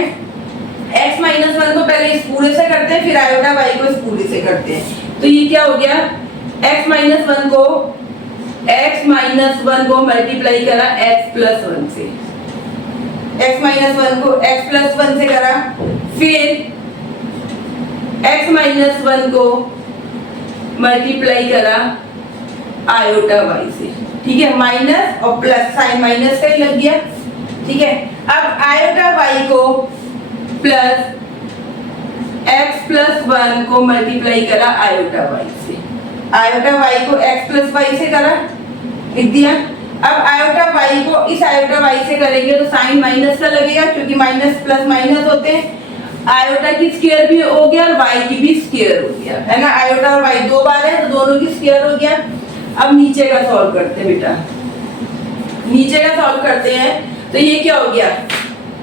x माइनस 1 को पहले इस पूरे से करते हैं, फिर आयोटा y को इस पूरे से करते हैं। तो ये क्या हो गया, x माइनस 1 को मल्टीप्लाई करा x प्लस 1 से, x माइनस 1 को x प्लस 1 से करा, फिर x माइनस 1 को मल्टीप्लाई करा आयोटा वाई से, ठीक है, माइनस और प्लस, साइन माइनस का ही लग गया, ठीक है। अब आयोटा वाई को प्लस x प्लस 1 को मल्टीप्लाई करा आयोटा वाई से, आयोटा वाई को x प्लस वाई से करा, लिख दिया। अब आयोटा वाई को इस आयोटा वाई से करेंगे तो साइन माइनस का लगेगा, क्योंकि माइनस प्लस माइनस होते हैं। आयोटा की स्क्वायर भी हो गया और वाई की भी स्क्वायर हो गया, है ना। आयोटा और वाई दो बार है तो दोनों की स्क्वायर हो गया। अब नीचे का सॉल्व करते हैं बेटा, नीचे का सॉल्व करते हैं तो ये क्या हो गया,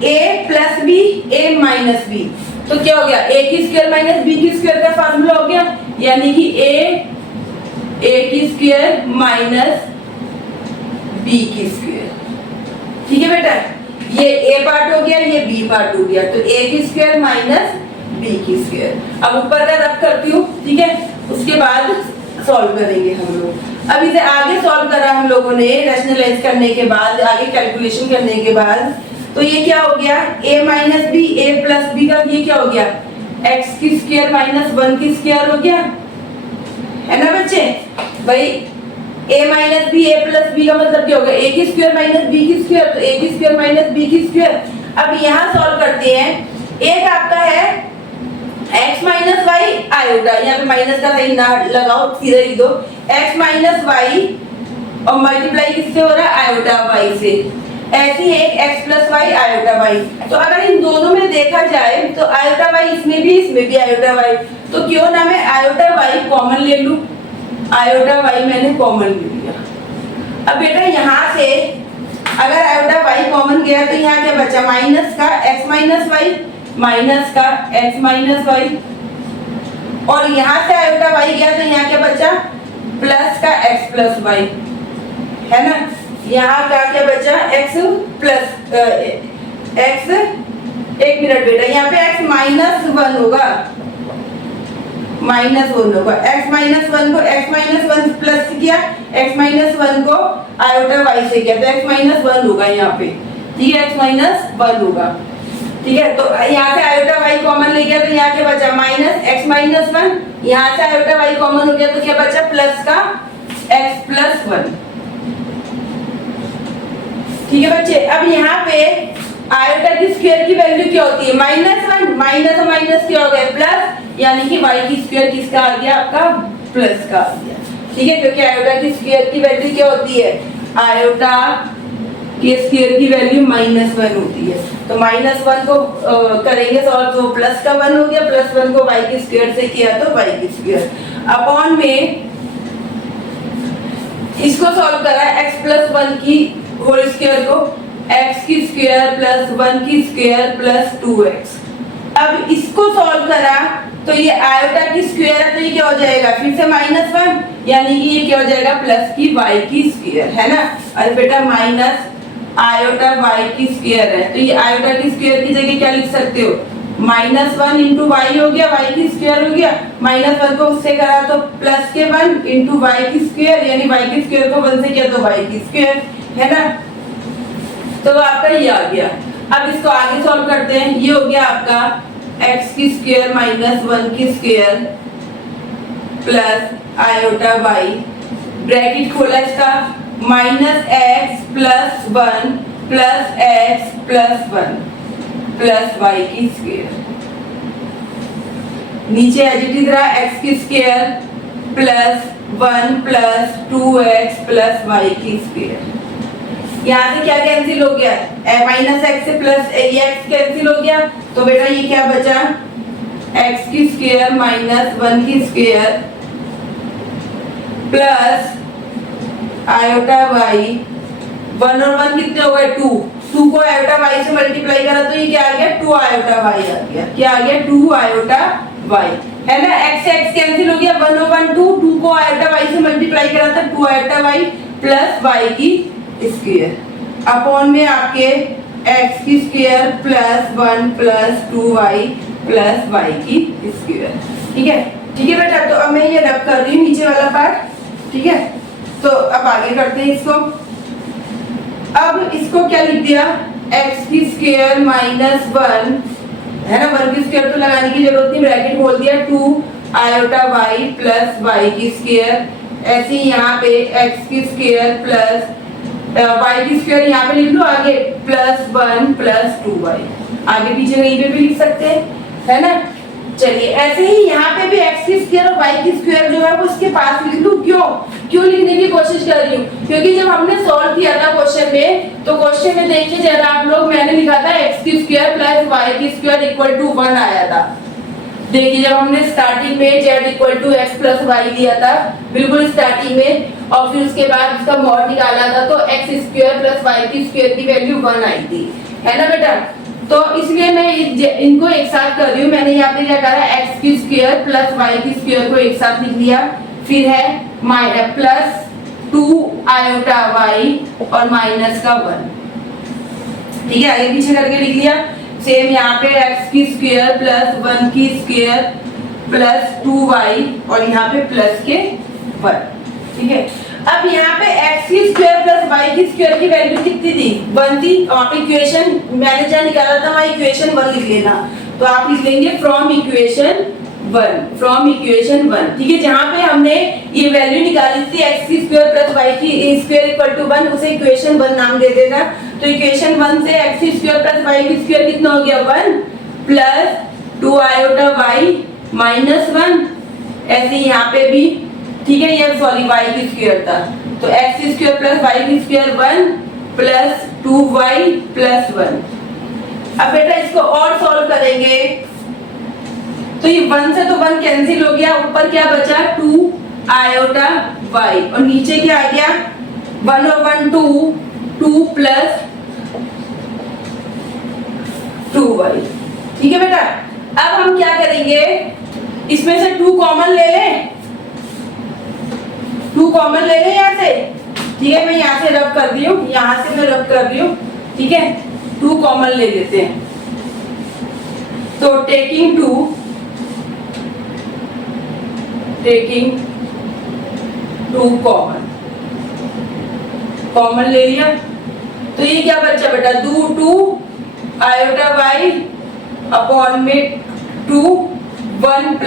a plus b a minus b, तो क्या हो गया, a की स्क्वायर माइनस b की स्क्वायर का फार्मूला हो गया, यानी कि a की स्क्वायर माइनस b की स्क्वायर, ठीक है बेटा। ये a पार्ट हो गया, ये b पार्ट हो गया, तो a की स्क्वायर माइनस b की स्क्वायर। अब ऊपर का रब करती हूँ, ठीक है, उसके बाद सॉल्व करेंगे हम लोग। अब इसे आगे सॉल्व करा हम लोगों ने रैशनलाइज करने के बाद, आगे कैलकुलेशन करने के बाद, तो ये क्या हो गया, a minus b a plus b का ये क्या हो गया, x की स्क्वायर माइनस 1 की स्क्वायर हो गया, है ना बच्चे। भाई a minus b a plus b का मतलब क्या होगा, a की स्क्वायर माइनस b की स्क्वायर, तो a की स्क्वायर माइनस b की स्क्वायर। अब यहाँ सॉल्व करते हैं, एक आपका है x माइनस वाई आयोटा, यहाँ पे माइनस का साइन ना लगाओ, सीधे लिख दो x माइनस वाई और मल्टीप्लाई किससे हो रहा है, आयोटा वाई से। ऐसी है x plus y iota y, तो अगर इन दोनों में देखा जाए तो आयोटा वाई इसमें भी आयोटा वाई, तो क्यों ना मैं आयोटा वाई कॉमन ले लूं, आयोटा वाई मैंने कॉमन ले लिया। अब बेटा यहाँ से अगर आयोटा वाई कॉमन गया तो यहाँ क्या बचा, माइनस का x माइनस वाई, माइनस का x माइनस वाई, और यहाँ से आयोटा वाई गया तो यहाँ क्या बचा, प्लस का x प्लस वाई, है ना। यहाँ का क्या बचा, x प्लस x, एक मिनट बेटा, यहाँ पे x माइनस 1 होगा, माइनस 1 होगा, x माइनस 1 को x माइनस 1 प्लस किया, x माइनस 1 को आयोटा वाई से किया, तो x माइनस 1 होगा यहाँ पे, ठीक है, x माइनस 1 होगा, ठीक है। तो यहाँ से आयोटा वाई कॉमन ले गया तो यहाँ क्या बचा, माइनस x माइनस 1, यहाँ से आयोटा वाई कॉमन हो गया तो क्या बचा, प्लस का x प्लस 1, ठीक है बच्चे। अब यहाँ पे आयोटा की स्क्वायर की वैल्यू क्या होती है, -1, माइनस और माइनस क्या हो गया, प्लस, यानी कि y की स्क्वायर किसका आ गया, आपका प्लस का आ गया, ठीक है, क्योंकि आयोटा की स्क्वायर की वैल्यू क्या होती है, आयोटा की स्क्वायर की वैल्यू -1 होती है, तो -1 को करेंगे सॉल्व तो प्लस का 1 हो गया, प्लस 1 को y की स्क्वायर से किया तो y की स्क्वायर, अपॉन में इसको सॉल्व करा x प्लस 1 की होल स्क्वायर को, x की स्क्वायर प्लस 1 की स्क्वायर प्लस 2x। अब इसको सॉल्व करा तो ये आयोटा की स्क्वायर है तो ये क्या हो जाएगा, फिर से -1, यानी कि ये क्या हो जाएगा, प्लस की y की स्क्वायर, है ना। अरे बेटा माइनस आयोटा y की स्क्वायर है तो ये आयोटा की स्क्वायर की जगह क्या लिख सकते हो, -1 इंटू वाई हो गया, y की स्क्वायर हो गया, -1 को उससे करा तो प्लस के 1 इंटू वाई की स्क्वायर, यानी y की स्क्वायर को 1 से किया तो y की स्क्वायर, है ना। तो आपका ये आ गया। अब इसको आगे सॉल्व करते हैं, ये हो गया आपका x की स्क्वायर माइनस 1 की square plus iota y, bracket खोला इसका, minus x plus 1 plus x plus 1 plus y की स्क्वायर, नीचे एज इट इज रहा x की square plus 1 plus 2x plus y की स्क्वायर। यहाँ से क्या कैंसिल हो गया, माइनस एक्स से प्लस एक्स कैंसिल हो गया, तो बेटा ये क्या बचा, x की स्क्वायर माइनस 1 की स्क्वायर प्लस आयोटा y, 1 और 1 कितने हो गए, 2 को आयोटा y से मल्टीप्लाई करा तो ये क्या आ गया, 2 आयोटा y आ गया, क्या आ गया, 2 आयोटा y, है ना। x से x कैंसिल हो गया, 1 और 1 2 को आयोटा y से मल्टीप्लाई करा था 2 आयोटा y प्लस y की स्क्वायर, अपॉन में आपके x की square plus 1 plus 2y plus y की स्क्वायर, ठीक है, ठीक है बेटा। तो अब मैं ये रब कर रही हूँ नीचे वाला पार्ट, ठीक है। तो अब आगे करते हैं इसको, अब इसको क्या लिख दिया, x की स्क्वायर माइनस 1, है ना, 1 की स्क्वायर तो लगाने की जरूरत नहीं, ब्रैकेट खोल दिया, 2 आयोटा y प्लस y की स्क्वायर ऐसे ही यहाँ पे एक्स की स्क्वायर प्लस वाई की स्क्वायर यहाँ पे लिख लो आगे +1 + 2y, आगे पीछे कहीं पे भी लिख सकते हैं, है ना। चलिए ऐसे ही यहाँ पे भी एक्स की स्क्वायर और वाई की स्क्वायर जो है वो इसके पास लिख लूं। क्यों लिखने की कोशिश कर रही हूँ, क्योंकि जब हमने सॉल्व किया था क्वेश्चन में, तो क्वेश्चन में देखिए जरा आप लोग, मैंने लिखा था एक्स की स्क्वायर प्लस वाई की स्क्वायर इक्वल टू 1 आया था। देखिए जब हमने स्टार्टिंग में z equal to x plus y लिया था बिल्कुल स्टार्टिंग में, और फिर उसके बाद इसका मॉड निकाला था तो एक्स स्क्वायर प्लस वाई की स्क्वायर की वैल्यू 1 आई थी, है ना बेटा। तो इसलिए मैं इनको एक साथ कर रही हूँ। मैंने यहाँ पे क्या करा, एक्स की स्क्वायर प्लस वाई की स्क्वायर को एक साथ लिख लिया, फिर है +2 आयोटा वाई और -1, ठीक है, आगे पीछे करके लिख लिया। सेम यहाँ पे एक्स की स्क्वायर प्लस 1 की स्क्वायर प्लस 2y और यहाँ पे प्लस के 1, ठीक है। अब यहाँ पे x की स्क्वायर प्लस y की स्क्वायर की वैल्यू कितनी थी, 1 थी। वहाँ पे इक्वेशन मैंने जहाँ निकाला था वहाँ इक्वेशन 1 लिख लेना, तो आप लिख लेंगे फ्रॉम इक्वेशन 1, ठीक है। जहाँ पे हमने ये वैल्यू निकाली थी x की स्क्वायर प्लस y की स्क्वायर इक्वल टू 1, उसे इक्वेशन 1 नाम दे देना। तो इक्वेशन 1 से x की स्क्वायर प्लस y की स्क्वायर कितना हो गया, 1 + 2 आयोटा y -1, ऐसे यहाँ पे भी, ठीक है। ये सॉरी y की स्क्वायर था, तो x की स्क्वायर प्लस y की स्क्वायर 1 + 2y + 1। अब बेटा इसको और सॉल्व करेंगे तो ये 1 से तो 1 कैंसिल हो गया, ऊपर क्या बचा 2 आयोटा y और नीचे क्या आ गया 1 और 1 2 + 2y, ठीक है बेटा। अब हम क्या करेंगे, इसमें से 2 कॉमन ले लें, 2 कॉमन ले लें यहाँ से, ठीक है। मैं यहाँ से रब कर दी हूँ, यहाँ से मैं रब कर रही हूँ, ठीक है। 2 कॉमन ले लेते हैं, तो टेकिंग 2 कॉमन ले लिया, तो ये क्या बचा बेटा 2 आयोटा y अपॉन में 2 1 +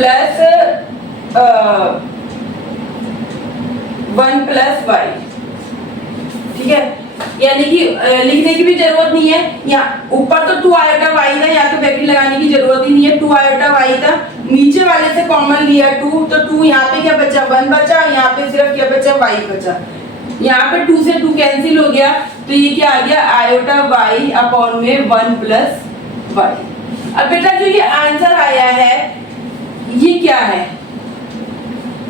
1 + y, ठीक है। यानी कि लिखने की भी जरूरत नहीं है, यहाँ ऊपर तो 2 आयोटा y था, यहाँ तो ब्रैकेट लगाने की जरूरत ही नहीं है, 2 आयोटा y था, नीचे वाले से कॉमन लिया 2, तो 2 यहाँ पे क्या बचा 1 बचा, यहाँ पे सिर्फ क्या बचा y बचा। यहाँ पे 2 से 2 कैंसिल हो गया, तो ये क्या आ गया आयोटा y अपॉन में 1 + y। अब बेटा जो ये आंसर आया है ये क्या है,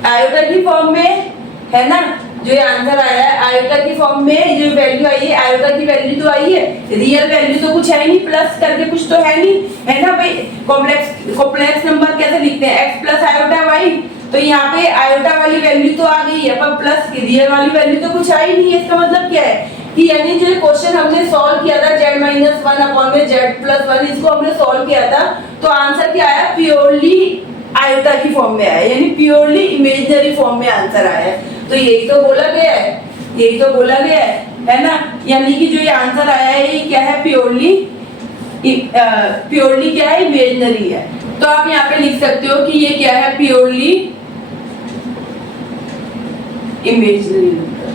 आयोटा की फॉर्म में है ना। जो ये आंसर आया है आयोटा की फॉर्म में, जो वैल्यू आई है आयोटा की वैल्यू तो आई है, रियल वैल्यू तो कुछ है नहीं, प्लस करके कुछ तो है नहीं, है ना भाई। कॉम्प्लेक्स नंबर कैसे लिखते हैं, x + आयोटा y, तो यहाँ पे आयोटा वाली वैल्यू तो आ गई है, पर प्लस की रियल वाली वैल्यू तो कुछ आई नहीं है। इसका मतलब क्या है कि यानी जो क्वेश्चन हमने सॉल्व किया था z - 1 अपॉन में z + 1, इसको हमने सॉल्व किया था, तो आंसर क्या आया, प्योरली आयोटा की फॉर्म में आया, यानी प्योरली इमेजिनरी फॉर्म में आंसर आया है। तो यही तो बोला गया है ना। यानी कि जो ये आंसर आया है ये क्या है, प्योरली क्या है, इमेजिनरी है। तो आप यहाँ पे लिख सकते हो कि ये क्या है, प्योरली इमेजिनरी नंबर,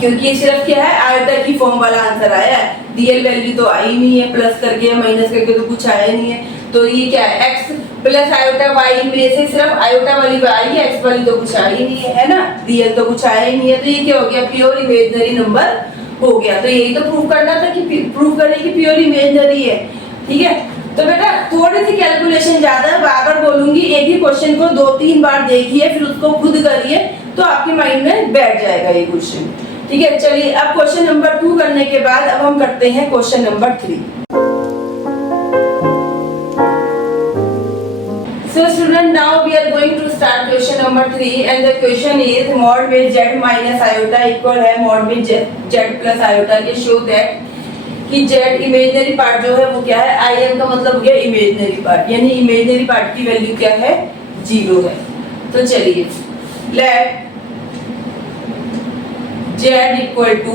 क्योंकि सिर्फ क्या है आयोटा की फॉर्म वाला आंसर आया है, रियल वैल्यू तो आई नहीं है, प्लस करके या माइनस करके तो कुछ आया नहीं है। तो ये क्या है, x + आयोटा y में से सिर्फ आयोटा वाली आई है, x वाली तो कुछ आई नहीं है ना, रियल तो कुछ आया ही नहीं है। तो ये क्या हो गया, प्योर इमेजिनरी नंबर हो गया। तो यही तो प्रूव करना था कि प्रूव करें कि प्योर इमेजिनरी है, ठीक है। तो बेटा थोड़ी सी कैलकुलेशन ज्यादा है, बार-बार बोलूंगी, एक ही क्वेश्चन को 2-3 बार देखिए, फिर उसको खुद करिए, तो आपके माइंड में बैठ जाएगा ये क्वेश्चन, ठीक है। चलिए अब क्वेश्चन नंबर 2 करने के बाद अब हम करते हैं question number 3। So student, now we are going to start question number 3 and the question is mod with z minus iota equal है mod with z plus iota के show that कि z इमेजिनरी पार्ट जो है वो क्या है, I m का मतलब हो गया इमेजिनरी पार्ट, यानी इमेजिनरी पार्ट की वैल्यू क्या है 0 है। तो चलिए let z equal to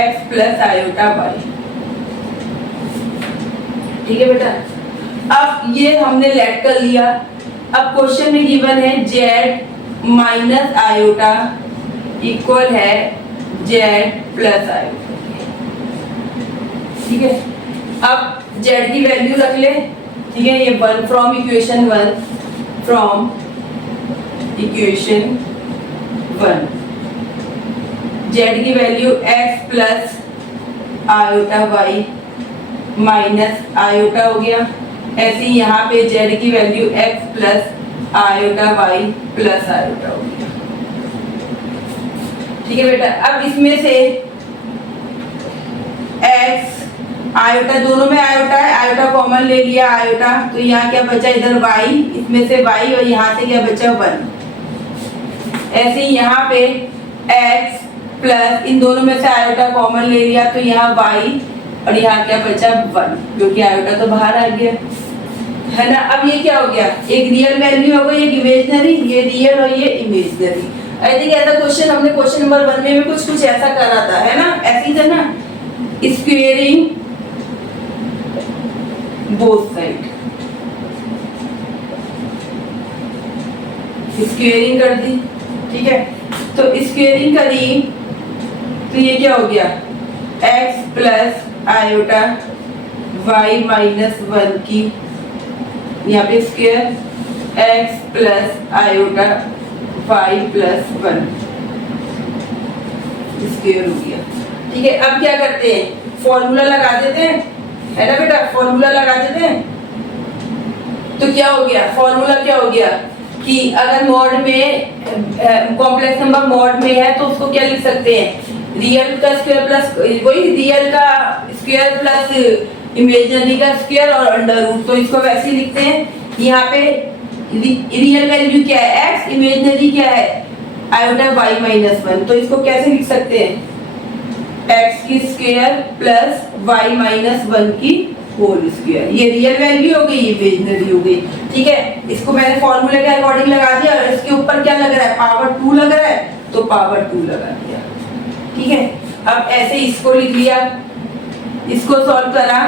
x plus iota y, ठीक है बेटा। अब ये हमने लेट कर लिया, अब क्वेश्चन में गिवन है z माइनस आयोटा इक्वल है z प्लस आयोटा। ठीक है, अब z की वैल्यू रख ले। ठीक है, ये 1 from equation 1, from equation 1 z की value x plus iota y minus iota हो गया। ऐसे ही यहाँ पे z की value x plus iota y plus iota हो गया। ठीक है बेटा, अब इसमें से x आयोटा, दोनों में आयोटा है, आयोटा कॉमन ले लिया आयोटा, तो यहाँ क्या बचा, इधर y, इसमें से y और यहाँ से क्या बचा 1। ऐसे ही यहाँ पे x प्लस इन दोनों में से आयोटा कॉमन ले लिया, तो यहाँ y और यहाँ क्या बचा 1, क्योंकि आयोटा तो बाहर आ गया है ना। अब ये क्या हो गया, एक रियल वैल्यू हो गई, एक इमेजिनरी, ये रियल और ये इमेजिनरी। आई थिंक ऐसा क्वेश्चन हमने क्वेश्चन नंबर 1 में भी कुछ ऐसा करा था, है ना, ऐसे ही था ना, स्क्वेयरिंग बोथ साइड, स्क्वेयरिंग कर दी। ठीक है, तो स्क्वेयरिंग करी तो ये क्या हो गया, x plus iota y minus 1 की, यहाँ पे square x plus iota y plus 1 square हो गया। ठीक है, अब क्या करते हैं, फॉर्मूला लगा देते हैं, है ना बेटा, फॉर्मूला लगा देते हैं। तो क्या हो गया, फॉर्मूला क्या हो गया कि अगर मॉड में कॉम्प्लेक्स नंबर मॉड में है तो उसको क्या लिख सकते हैं, रियल का स्क्वायर प्लस, वही रियल का स्क्वायर प्लस इमेजिनरी का स्क्वायर और अंडर रूट, तो इसको वैसे ही लिखते हैं। यहाँ पे रियल वैल्यू क्या है x, इमेजिनरी क्या है आयोटा y माइनस 1, तो इसको कैसे लिख सकते हैं, x की स्क्वायर प्लस y माइनस 1 की होल स्क्वायर। ये रियल वैल्यू हो गई, ये इमेजिनरी हो गई। ठीक है, इसको मैंने फॉर्मूले के अकॉर्डिंग लगा दिया और इसके ऊपर क्या लग रहा है, पावर 2 लग रहा है, तो पावर 2 लगा दिया। ठीक है, अब ऐसे इसको लिख लिया, इसको सॉल्व करा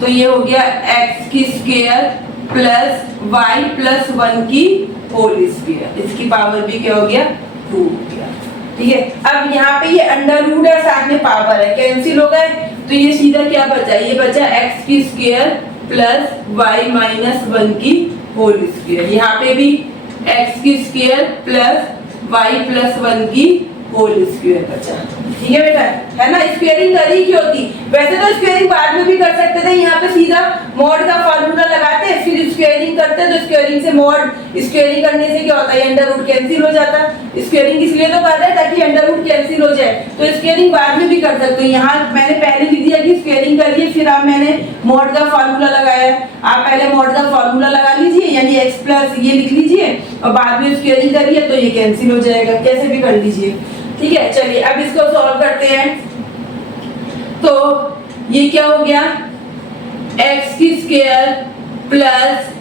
तो ये हो गया x की स्क्वायर प्लस y प्लस 1 की होल स्क्वायर, इसकी पावर भी क्या हो गया 2 हो गया। ठीक है, अब यहाँ पे ये अंडर रूट है, साथ में पावर है, कैंसिल हो गए, तो ये सीधा क्या बचा, ये बचा x की स्क्वायर प्लस y माइनस 1 की होल स्क्वायर। यहाँ पे भी x की स्क्वायर प्लस y प्लस 1 की होल स्क्वायर बचा। ठीक है बेटा, है ना, स्क्वेयरिंग करी क्यों थी, वैसे तो स्क्वेयरिंग बाद में भी कर सकते थे, यहाँ पे सीधा मॉड का फार्मूला लगाते फिर स्क्वेयरिंग करते, तो स्क्वेयरिंग से मॉड, स्क्वेयरिंग करने से क्या होता है, अंडर रूट कैंसिल हो जाता। स्क्वेयरिंग इसलिए तो कर रहे हैं ताकि अंडर रूट कैंसिल हो जाए, तो स्क्वेयरिंग बाद में भी कर सकते हो। यहाँ मैंने पहले लिख दिया कि स्क्वेयरिंग करिए, फिर आप मैंने मॉड का फार्मूला लगाया, आप पहले मॉड का फार्मूला लगा लीजिए, यानी x प्लस ये लिख लीजिए और बाद में स्क्वेयरिंग करिए तो ये कैंसिल हो जाएगा, कैसे भी कर लीजिए। ठीक है, चलिए अब इसको सॉल्व करते हैं। तो ये क्या हो गया, x की square plus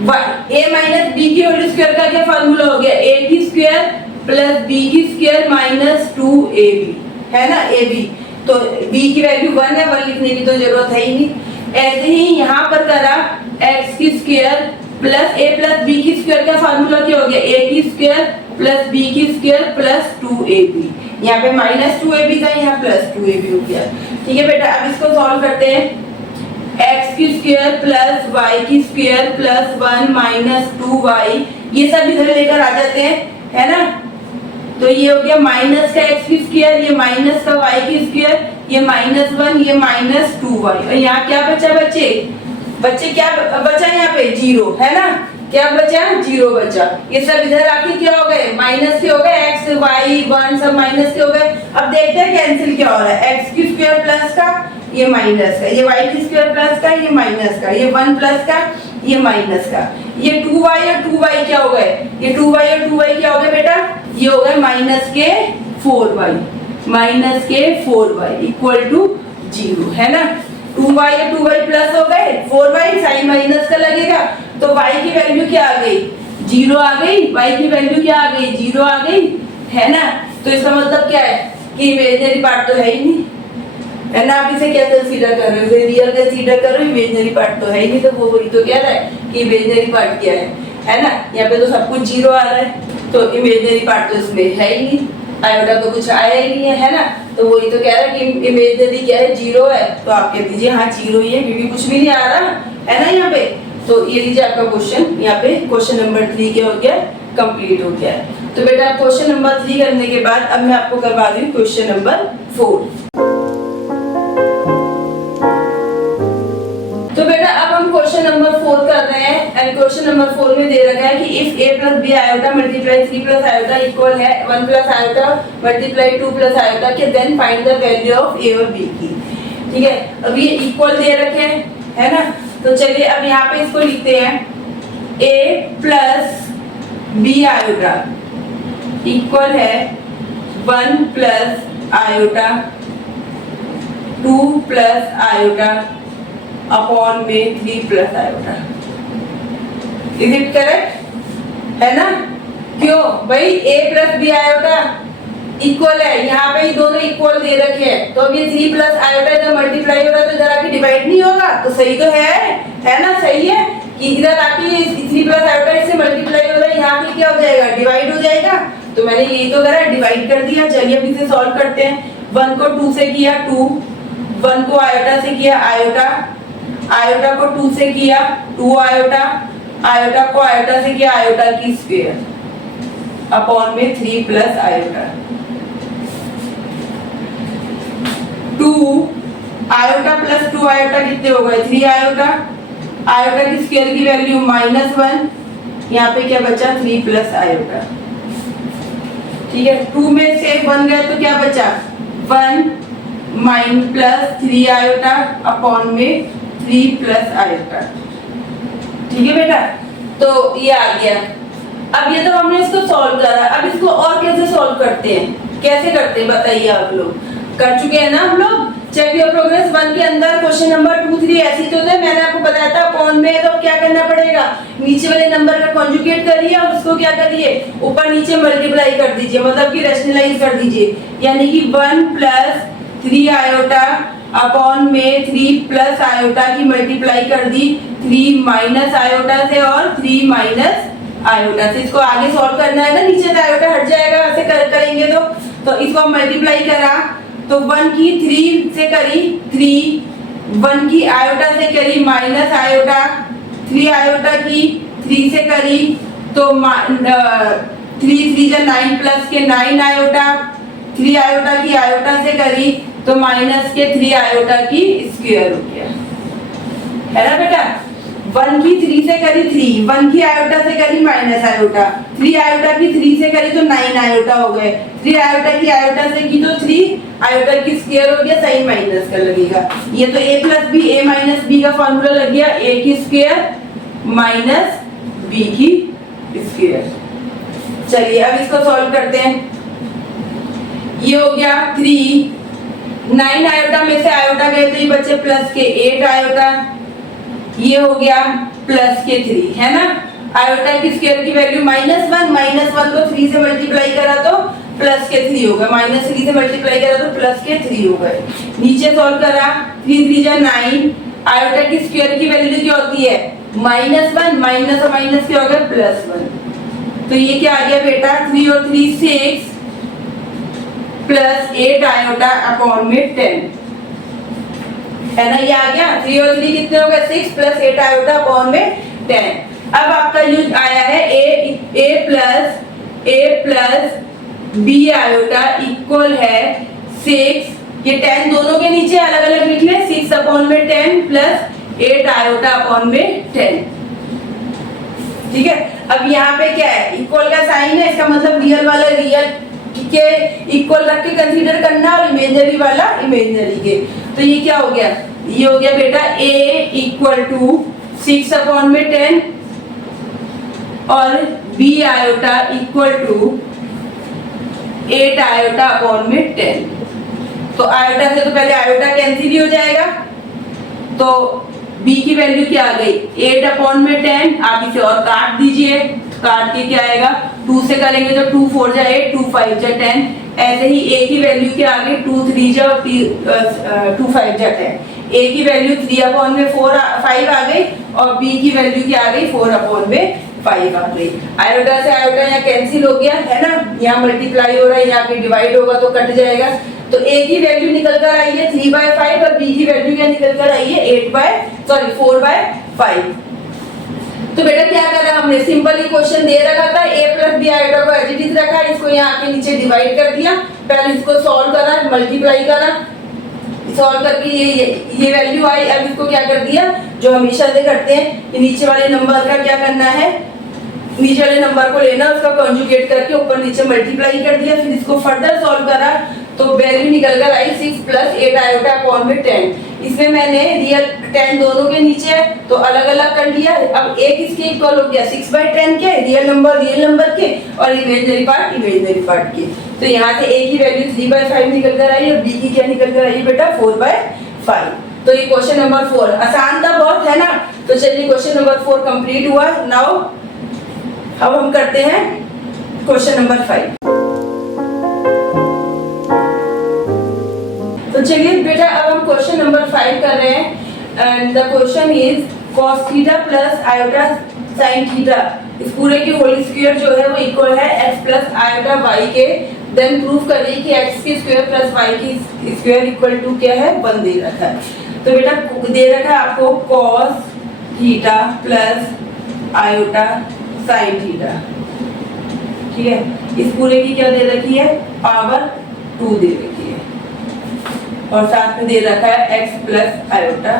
a minus b की होल स्क्वायर का क्या फार्मूला हो गया, a की स्क्वायर प्लस b की स्क्वायर माइनस 2ab, है ना, ab, तो b की वैल्यू 1 है, 1 लिखने की तो जरूरत है ही नहीं। ऐसे ही यहाँ पर करा x की square plus a plus b की स्क्वायर का फार्मूला क्या हो गया, a की स्क्वायर प्लस b की स्क्वायर प्लस 2ab, यहाँ पे माइनस 2ab था, यहाँ प्लस 2ab हो गया। ठीक है बेटा, अब इसको सॉल्व करते हैं, x की स्क्वायर प्लस y की स्क्वायर प्लस 1 माइनस 2y, ये सब इधर लेकर आ जाते हैं, है ना, तो ये हो गया माइनस का x की स्क्वायर, ये माइनस का y की स्क्वायर, ये माइनस 1, ये माइनस 2y, और यहाँ क्या बचा बच्चे क्या बचा, यहाँ पे 0, है ना, क्या बचा 0 बचा, ये सब इधर आके क्या हो गए माइनस के हो गए, x y 1 सब माइनस के हो गए। अब देखते हैं कैंसिल क्या हो रहा है, x की स्क्वायर प्लस का ये माइनस का, ये y की स्क्वायर प्लस का ये माइनस का, ये 1 प्लस का ये माइनस का, ये 2y और 2y क्या हो गए, ये 2y और 2y क्या हो गए बेटा, ये हो गए माइनस के 4y, माइनस के 4y इक्वल टू 0, है ना, 2y और 2y प्लस हो गए, 4y साइन माइनस का लगेगा, तो y की वैल्यू क्या आ गई 0 आ गई, y की वैल्यू क्या आ गई 0 आ गई, है ना, तो इसका मतलब क्या है कि इमेजिनरी पार्ट तो है ही नहीं, है ना, आप इसे क्या कंसीडर कर रहे हो, रियल कंसीडर कर रहे हो, इमेजिनरी पार्ट तो है ही नहीं, तो वो वही तो कह रहा है कि इमेजिनरी पार्ट क्या है, है ना। यहाँ पे तो सब कुछ जीरो आ रहा है, तो इमेजिनरी पार्ट तो इसमें है ही नहीं, आयोटा तो कुछ आया ही नहीं है ना। तो वही तो कह रहा है कि इमेजिनरी क्या है, जीरो है, तो आप कह दीजिए हाँ जीरो ही है, क्योंकि कुछ भी नहीं आ रहा है ना यहाँ पे। तो ये लीजिए आपका क्वेश्चन, यहाँ पे क्वेश्चन नंबर 3 क्या हो गया, कंप्लीट हो गया है। तो बेटा क्वेश्चन नंबर 3 करने के बाद अब मैं आपको करवा रही हूँ क्वेश्चन नंबर 4। तो बेटा अब हम क्वेश्चन नंबर 4 कर रहे हैं, एंड क्वेश्चन नंबर 4 में दे रखा है कि if a plus b iota multiply 3 plus iota equal है 1 plus iota multiply 2 plus iota के, then find the value of a और b की। ठीक है, अब ये इक्वल दे रखे हैं, है ना। तो चलिए अब यहाँ पे इसको लिखते हैं, a plus b iota equal है 1 plus iota 2 plus iota upon में 3 plus iota. Is it correct, है ना। क्यों भाई, a plus b iota equal है, यहाँ पे ही दोनों इक्वल दे रखे हैं, तो अब ये 3 प्लस आयोटा इधर मल्टीप्लाई हो रहा है तो इधर आके डिवाइड नहीं होगा, तो सही तो है ना। सही है कि इधर आके 3 प्लस आयोटा इससे मल्टीप्लाई हो रहा है, यहाँ पे क्या हो जाएगा, डिवाइड हो जाएगा। तो मैंने यही तो करा, डिवाइड कर दिया। चलिए अब इसे सॉल्व करते हैं। 1 को 2 से किया 2, 1 को आयोटा से किया आयोटा, आयोटा को 2 से किया 2 आयोटा, आयोटा को आयोटा से किया आयोटा की स्क्वायर अपॉन में 3 plus iota. 2 iota plus 2 iota कितने हो गए, 3 आयोटा, आयोटा की स्क्वायर की वैल्यू -1, यहाँ पे क्या बचा 3 प्लस आयोटा। ठीक है, 2 में से 1 गया तो क्या बचा 1 माइन प्लस 3 आयोटा अपॉन में 3 प्लस आयोटा। ठीक है बेटा, तो ये आ गया। अब ये तो हमने इसको सॉल्व करा, अब इसको और कैसे सॉल्व करते हैं, कैसे करते हैं बताइए। आप लोग कर चुके हैं ना हम लोग। चेक योर प्रोग्रेस 1 के अंदर क्वेश्चन नंबर 2 3 ऐसी तो थे, मैंने आपको बताया था अपॉन में, तो क्या करना पड़ेगा, नीचे वाले नंबर का कॉन्जुगेट करिए और उसको क्या करिए, ऊपर नीचे मल्टीप्लाई कर दीजिए, मतलब कि रैशनलाइज कर दीजिए। यानी कि 1 प्लस 3 आयोटा अपॉन में 3 प्लस आयोटा की मल्टीप्लाई कर दी 3 माइनस आयोटा से और 3 माइनस आयोटा से। इसको आगे सॉल्व करना है ना, नीचे से आयोटा हट जाएगा, ऐसे करेंगे तो इसको मल्टीप्लाई करा तो 1 की 3 से करी 3, 1 की आयोटा से करी माइनस आयोटा, 3 आयोटा की 3 से करी तो 3 3 जा 9 प्लस के 9 आयोटा, 3 आयोटा की आयोटा से करी तो माइनस के 3 आयोटा की स्क्वायर हो गया, है ना बेटा। 1 की 3 से करी 3, 1 की आयोटा से करी माइनस आयोटा, 3 आयोटा की 3 से करी तो 9 आयोटा हो गए, 3 आयोटा की आयोटा से की तो 3 आयोटा की स्क्वायर हो गया, साइन माइनस कर लगेगा। ये तो a plus b a minus b का फॉर्मूला लग गया, a की स्क्वायर माइनस b की स्क्वायर। चलिए अब इसको सॉल्व करते हैं। ये हो गया 3, 9 आयोटा में से आयोटा गए तो ये बचे प्लस के 8 आयोटा, ये हो गया प्लस के 3, है ना। आयोटा की स्क्वायर की वैल्यू -1 को 3 से मल्टीप्लाई करा तो प्लस के 3 हो गए, -3 से मल्टीप्लाई करा तो प्लस के 3 हो गए। नीचे सॉल्व करा 3 3 जा 9, आयोटा की स्क्वायर की वैल्यू क्या होती है -1, माइनस और माइनस क्या हो गया +1, तो ये क्या आ गया बेटा 3 और 3 6 प्लस 8 आयोटा अपॉन में 10, है ना। ये आ गया 3 और 3 कितने हो गए 6 प्लस 8 आयोटा अपॉन में 10। अब आपका यूज आया है a plus b iota equal है 6, ये 10 दोनों के नीचे अलग अलग लिख ले, 6 अपॉन में 10 प्लस 8 आयोटा अपॉन में 10। ठीक है, अब यहाँ पे क्या है इक्वल का साइन है, इसका मतलब रियल वाला रियल के इक्वल रख के कंसीडर करना और इमेजिनरी वाला इमेजिनरी के। तो ये क्या हो गया, ये हो गया बेटा a इक्वल टू 6 अपॉन में 10 और b iota equal to 8 iota upon में 10। तो आयोटा से तो पहले आयोटा कैंसिल ही हो जाएगा, तो b की वैल्यू क्या आ गई 8 अपॉन में 10। आप इसे और काट दीजिए, काट के क्या आएगा 2 से करेंगे तो 2 4 जा 8, 2 5 जा 10। ऐसे ही a की वैल्यू क्या आ गई 2 3 जा 2 5 जा 10। a की वैल्यू 3 अपॉन में 5 आ गई और b की वैल्यू क्या आ गई 4 अपॉन में 5 आ गई। आयोटा से आयोटा यहाँ कैंसिल हो गया है ना, यहाँ मल्टीप्लाई हो रहा है, यहाँ पे डिवाइड होगा तो कट जाएगा। तो ए की वैल्यू निकल कर आई है 3/5 और बी की वैल्यू क्या निकल कर आई है 4/5। तो बेटा क्या करा हमने, सिंपल ही क्वेश्चन दे रखा था, a प्लस बी आयोटा को एज इट इज रखा, इसको यहाँ आके नीचे डिवाइड कर दिया, पहले इसको सॉल्व करा, मल्टीप्लाई करा, सॉल्व करके ये वैल्यू आई। अब इसको क्या कर दिया, जो हमेशा से करते हैं, नीचे वाले नंबर का क्या करना है, नीचे वाले नंबर को लेना, उसका कॉन्जुगेट करके ऊपर नीचे मल्टीप्लाई कर दिया, फिर इसको फर्दर सॉल्व करा तो वैल्यू निकल कर आई 6 + 8 आयोटा अपॉन में 10। इसमें मैंने रियल 10 दोनों के नीचे है तो अलग अलग कर लिया। अब एक किसके इक्वल हो गया 6/10 के, रियल नंबर के और इमेजिनरी पार्ट के। तो यहाँ से ए की वैल्यू 3/5 निकल कर आई और बी की क्या निकल कर आई है बेटा 4/5। तो ये क्वेश्चन नंबर 4 आसान था बहुत, है ना। तो चलिए क्वेश्चन नंबर 4 कंप्लीट हुआ। नाउ अब हम करते हैं क्वेश्चन नंबर 5। तो चलिए बेटा अब हम क्वेश्चन नंबर 5 कर रहे हैं and the question is cos theta plus iota sin theta इस पूरे की होल स्क्वायर जो है वो इक्वल है x प्लस आयोटा y के। देन प्रूव करिए कि x की स्क्वायर प्लस y की स्क्वायर इक्वल टू क्या है 1 दे रखा है। तो बेटा दे रखा है आपको cos theta plus iota sin theta, ठीक है। इस पूरे की क्या दे रखी है पावर 2 दे रखी है और साथ में दे रखा है x प्लस आयोटा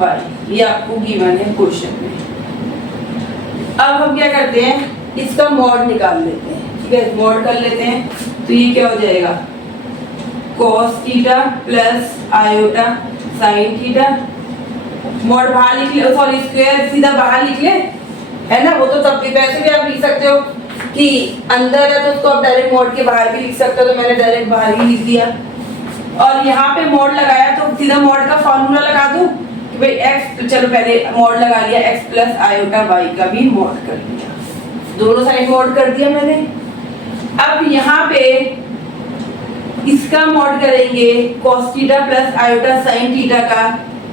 y, ये आपको गिवन है क्वेश्चन में। अब हम क्या करते हैं, इसका मॉड निकाल लेते हैं, ठीक है, मॉड कर लेते हैं। तो ये क्या हो जाएगा cos theta plus iota sin theta, mod बाहर लिख ले, सॉरी स्क्वायर सीधा बाहर लिख ले, है ना। वो तो तब भी वैसे भी आप लिख सकते हो कि अंदर है तो उसको आप डायरेक्ट मॉड के बाहर भी लिख सकते हो, तो मैंने डायरेक्ट बाहर ही लिख दिया। और यहाँ पे मॉड लगाया तो सीधा मॉड का फॉर्मूला लगा दूं कि भाई x, चलो पहले मॉड लगा लिया, x प्लस आयोटा y का भी मॉड कर दिया, दोनों साइड मॉड कर दिया मैंने। अब यहाँ पे इसका मॉड करेंगे cos theta plus iota sin theta का,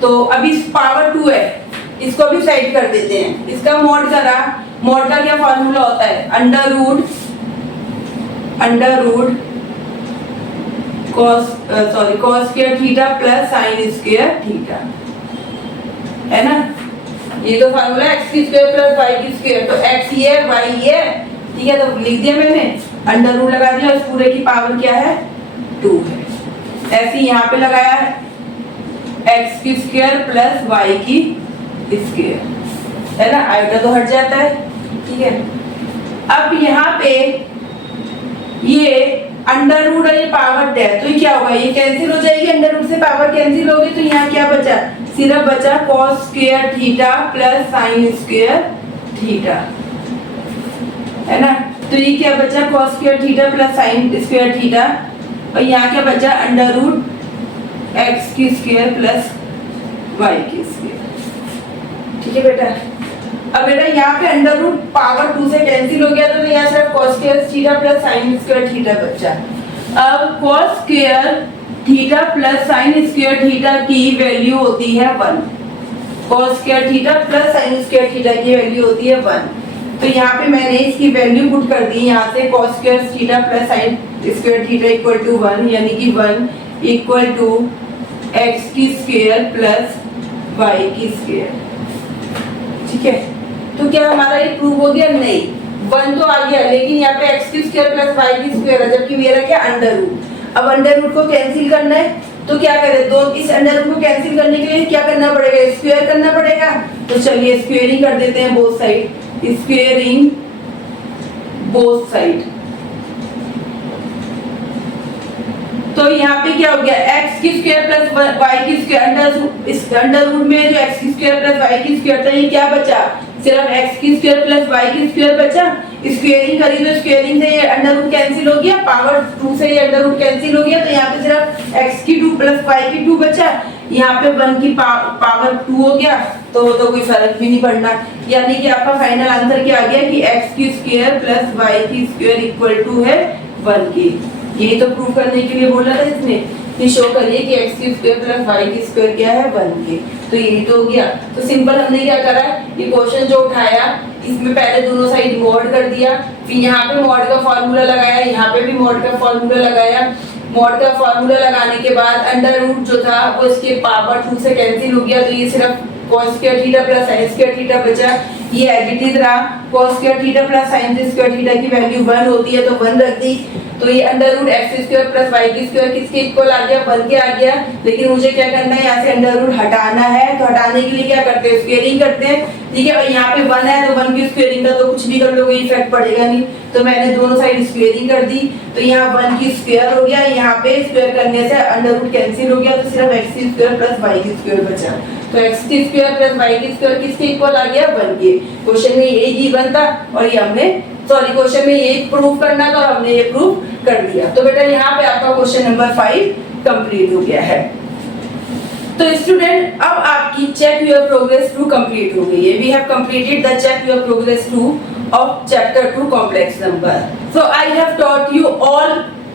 तो अभी पावर 2 है, इसको भी साइड कर देते हैं। इसका मॉड करा, मॉड का क्या फॉर्मूला होता है under root cos square theta plus sin square theta, है ना। ये तो फार्मूला x की स्क्वायर प्लस y की स्क्वायर, तो x ये है y ये है, ठीक है। तो लिख दिया मैंने, अंडर रूट लगा दिया, इस पूरे की पावर क्या है 2 है। ऐसे यहाँ पे लगाया x की स्क्वायर प्लस y की स्क्वायर, है ना, आयोटा तो हट जाता है, ठीक है। अब यहाँ पे ये अंडर रूट है, ये पावर है, तो ये क्या होगा, ये कैंसिल हो जाएगी, अंडर रूट से पावर कैंसिल होगी, तो यहाँ क्या बचा, सिर्फ बचा cos square theta plus sin square theta, है ना। तो ये क्या बचा cos square theta plus sin square theta, और यहाँ क्या बचा अंडर रूट x की स्क्वायर प्लस y की स्क्वायर, ठीक है बेटा। अब बेटा यहाँ पे अंडर रूट पावर 2 से कैंसिल हो गया, तो यहाँ सिर्फ cos square theta plus sin square theta बचा। अब cos square theta plus sin square theta की वैल्यू होती है 1, cos square theta plus sin square theta की वैल्यू होती है 1। तो यहाँ पे मैंने इसकी वैल्यू पुट कर दी, यहाँ से cos square theta plus sin square theta equal to 1, यानी कि 1 इक्वल टू x की स्क्वायर प्लस y की स्क्वायर, ठीक है। तो क्या हमारा ये प्रूव हो गया, नहीं 1 तो आ गया, लेकिन यहाँ पे x की स्क्वायर प्लस y की स्क्वायर है, जबकि मेरा क्या अंडर रूट। अब अंडर रूट को कैंसिल करना है, तो क्या करें, दो इस अंडर रूट को कैंसिल करने के लिए क्या करना पड़ेगा, स्क्वायर करना पड़ेगा। तो चलिए स्क्वेयरिंग कर देते हैं both side, squaring both side. तो यहाँ पे क्या हो गया, x की स्क्वायर प्लस y की स्क्वायर, इस अंडर रूट में जो x की स्क्वायर प्लस y की स्क्वायर था, ये क्या बचा, सिर्फ x की स्क्वायर प्लस y की स्क्वायर बचा। स्क्वेयरिंग करी तो स्क्वेयरिंग से ये अंडर रूट कैंसिल हो गया, पावर 2 से ये अंडर रूट कैंसिल हो गया, तो यहाँ पे सिर्फ x की 2 प्लस y की 2 बचा, यहाँ पे 1 की पावर 2 हो गया, तो कोई फर्क भी नहीं पड़ना। यानी कि आपका फाइनल आंसर क्या आ गया कि x की स्क्वायर प्लस y की स्क्वायर इक्वल टू है 1 की। यही तो प्रूव करने के लिए बोला था इसमें कि शो करिए कि x की स्क्वायर प्लस y की स्क्वायर क्या है 1 की। तो यही तो हो गया। तो सिंपल हमने क्या करा, ये क्वेश्चन जो उठाया इसमें पहले दोनों साइड मॉड कर दिया, फिर यहाँ पे मॉड का फॉर्मूला लगाया, यहाँ पे भी मॉड का फॉर्मूला लगाया। मॉड का फॉर्मूला लगाने के बाद अंडर रूट जो था वो इसके पावर 2 से कैंसिल हो गया, तो ये सिर्फ cos square theta plus sin square theta बचा। ये एज इट इज रहा, cos square theta plus sin square theta की वैल्यू 1 होती है तो 1 रख दी। तो ये under root x square plus y की स्क्वायर किसके इक्वल आ गया, 1 के आ गया। लेकिन मुझे क्या करना है, यहाँ से अंडर रूट हटाना है, तो हटाने के लिए क्या करते हैं, स्क्वायरिंग करते हैं, ठीक है। और यहाँ पे 1 है तो 1 की स्क्वायरिंग का तो कुछ भी कर लो कोई इफेक्ट पड़ेगा नहीं, तो मैंने दोनों साइड स्क्वायरिंग कर दी। तो यहाँ 1 की स्क्वायर हो गया, यहाँ पे स्क्वायर करने से अंडर रूट कैंसिल हो गया, तो सिर्फ एक्स की स्क्वायर प्लस वाई की स्क्वायर बचा। तो एक्स की स्क्वायर प्लस वाई की स्क्वायर किसके इक्वल आ गया, 1 के। क्वेश्चन में यही गिवन था और ये हमने क्वेश्चन में यही प्रूव करना था और हमने ये प्रूव कर दिया। तो बेटा यहाँ पे आपका क्वेश्चन नंबर 5 कंप्लीट हो गया है। तो स्टूडेंट अब आपकी चेक योर प्रोग्रेस 2 कंप्लीट हो गई है। We have completed the check your progress 2 of chapter 2 complex number. So I have taught you all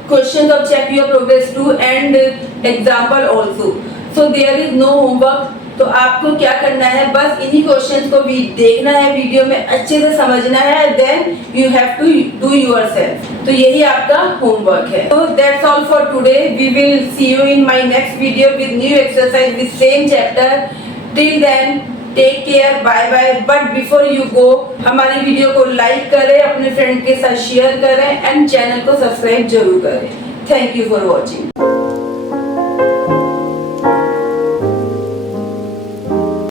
questions of check your progress 2 and example also. So there is no homework. तो आपको क्या करना है, बस इन्हीं क्वेश्चंस को भी देखना है, वीडियो में अच्छे से समझना है, then you have to do yourself. तो यही आपका होमवर्क है। तो that's all for today. We will see you in my next video with new exercise with same chapter. Till then take care, bye bye. But before you go, हमारी video को like करें, अपने friend के साथ share करें and channel को subscribe जरूर करें। Thank you for watching.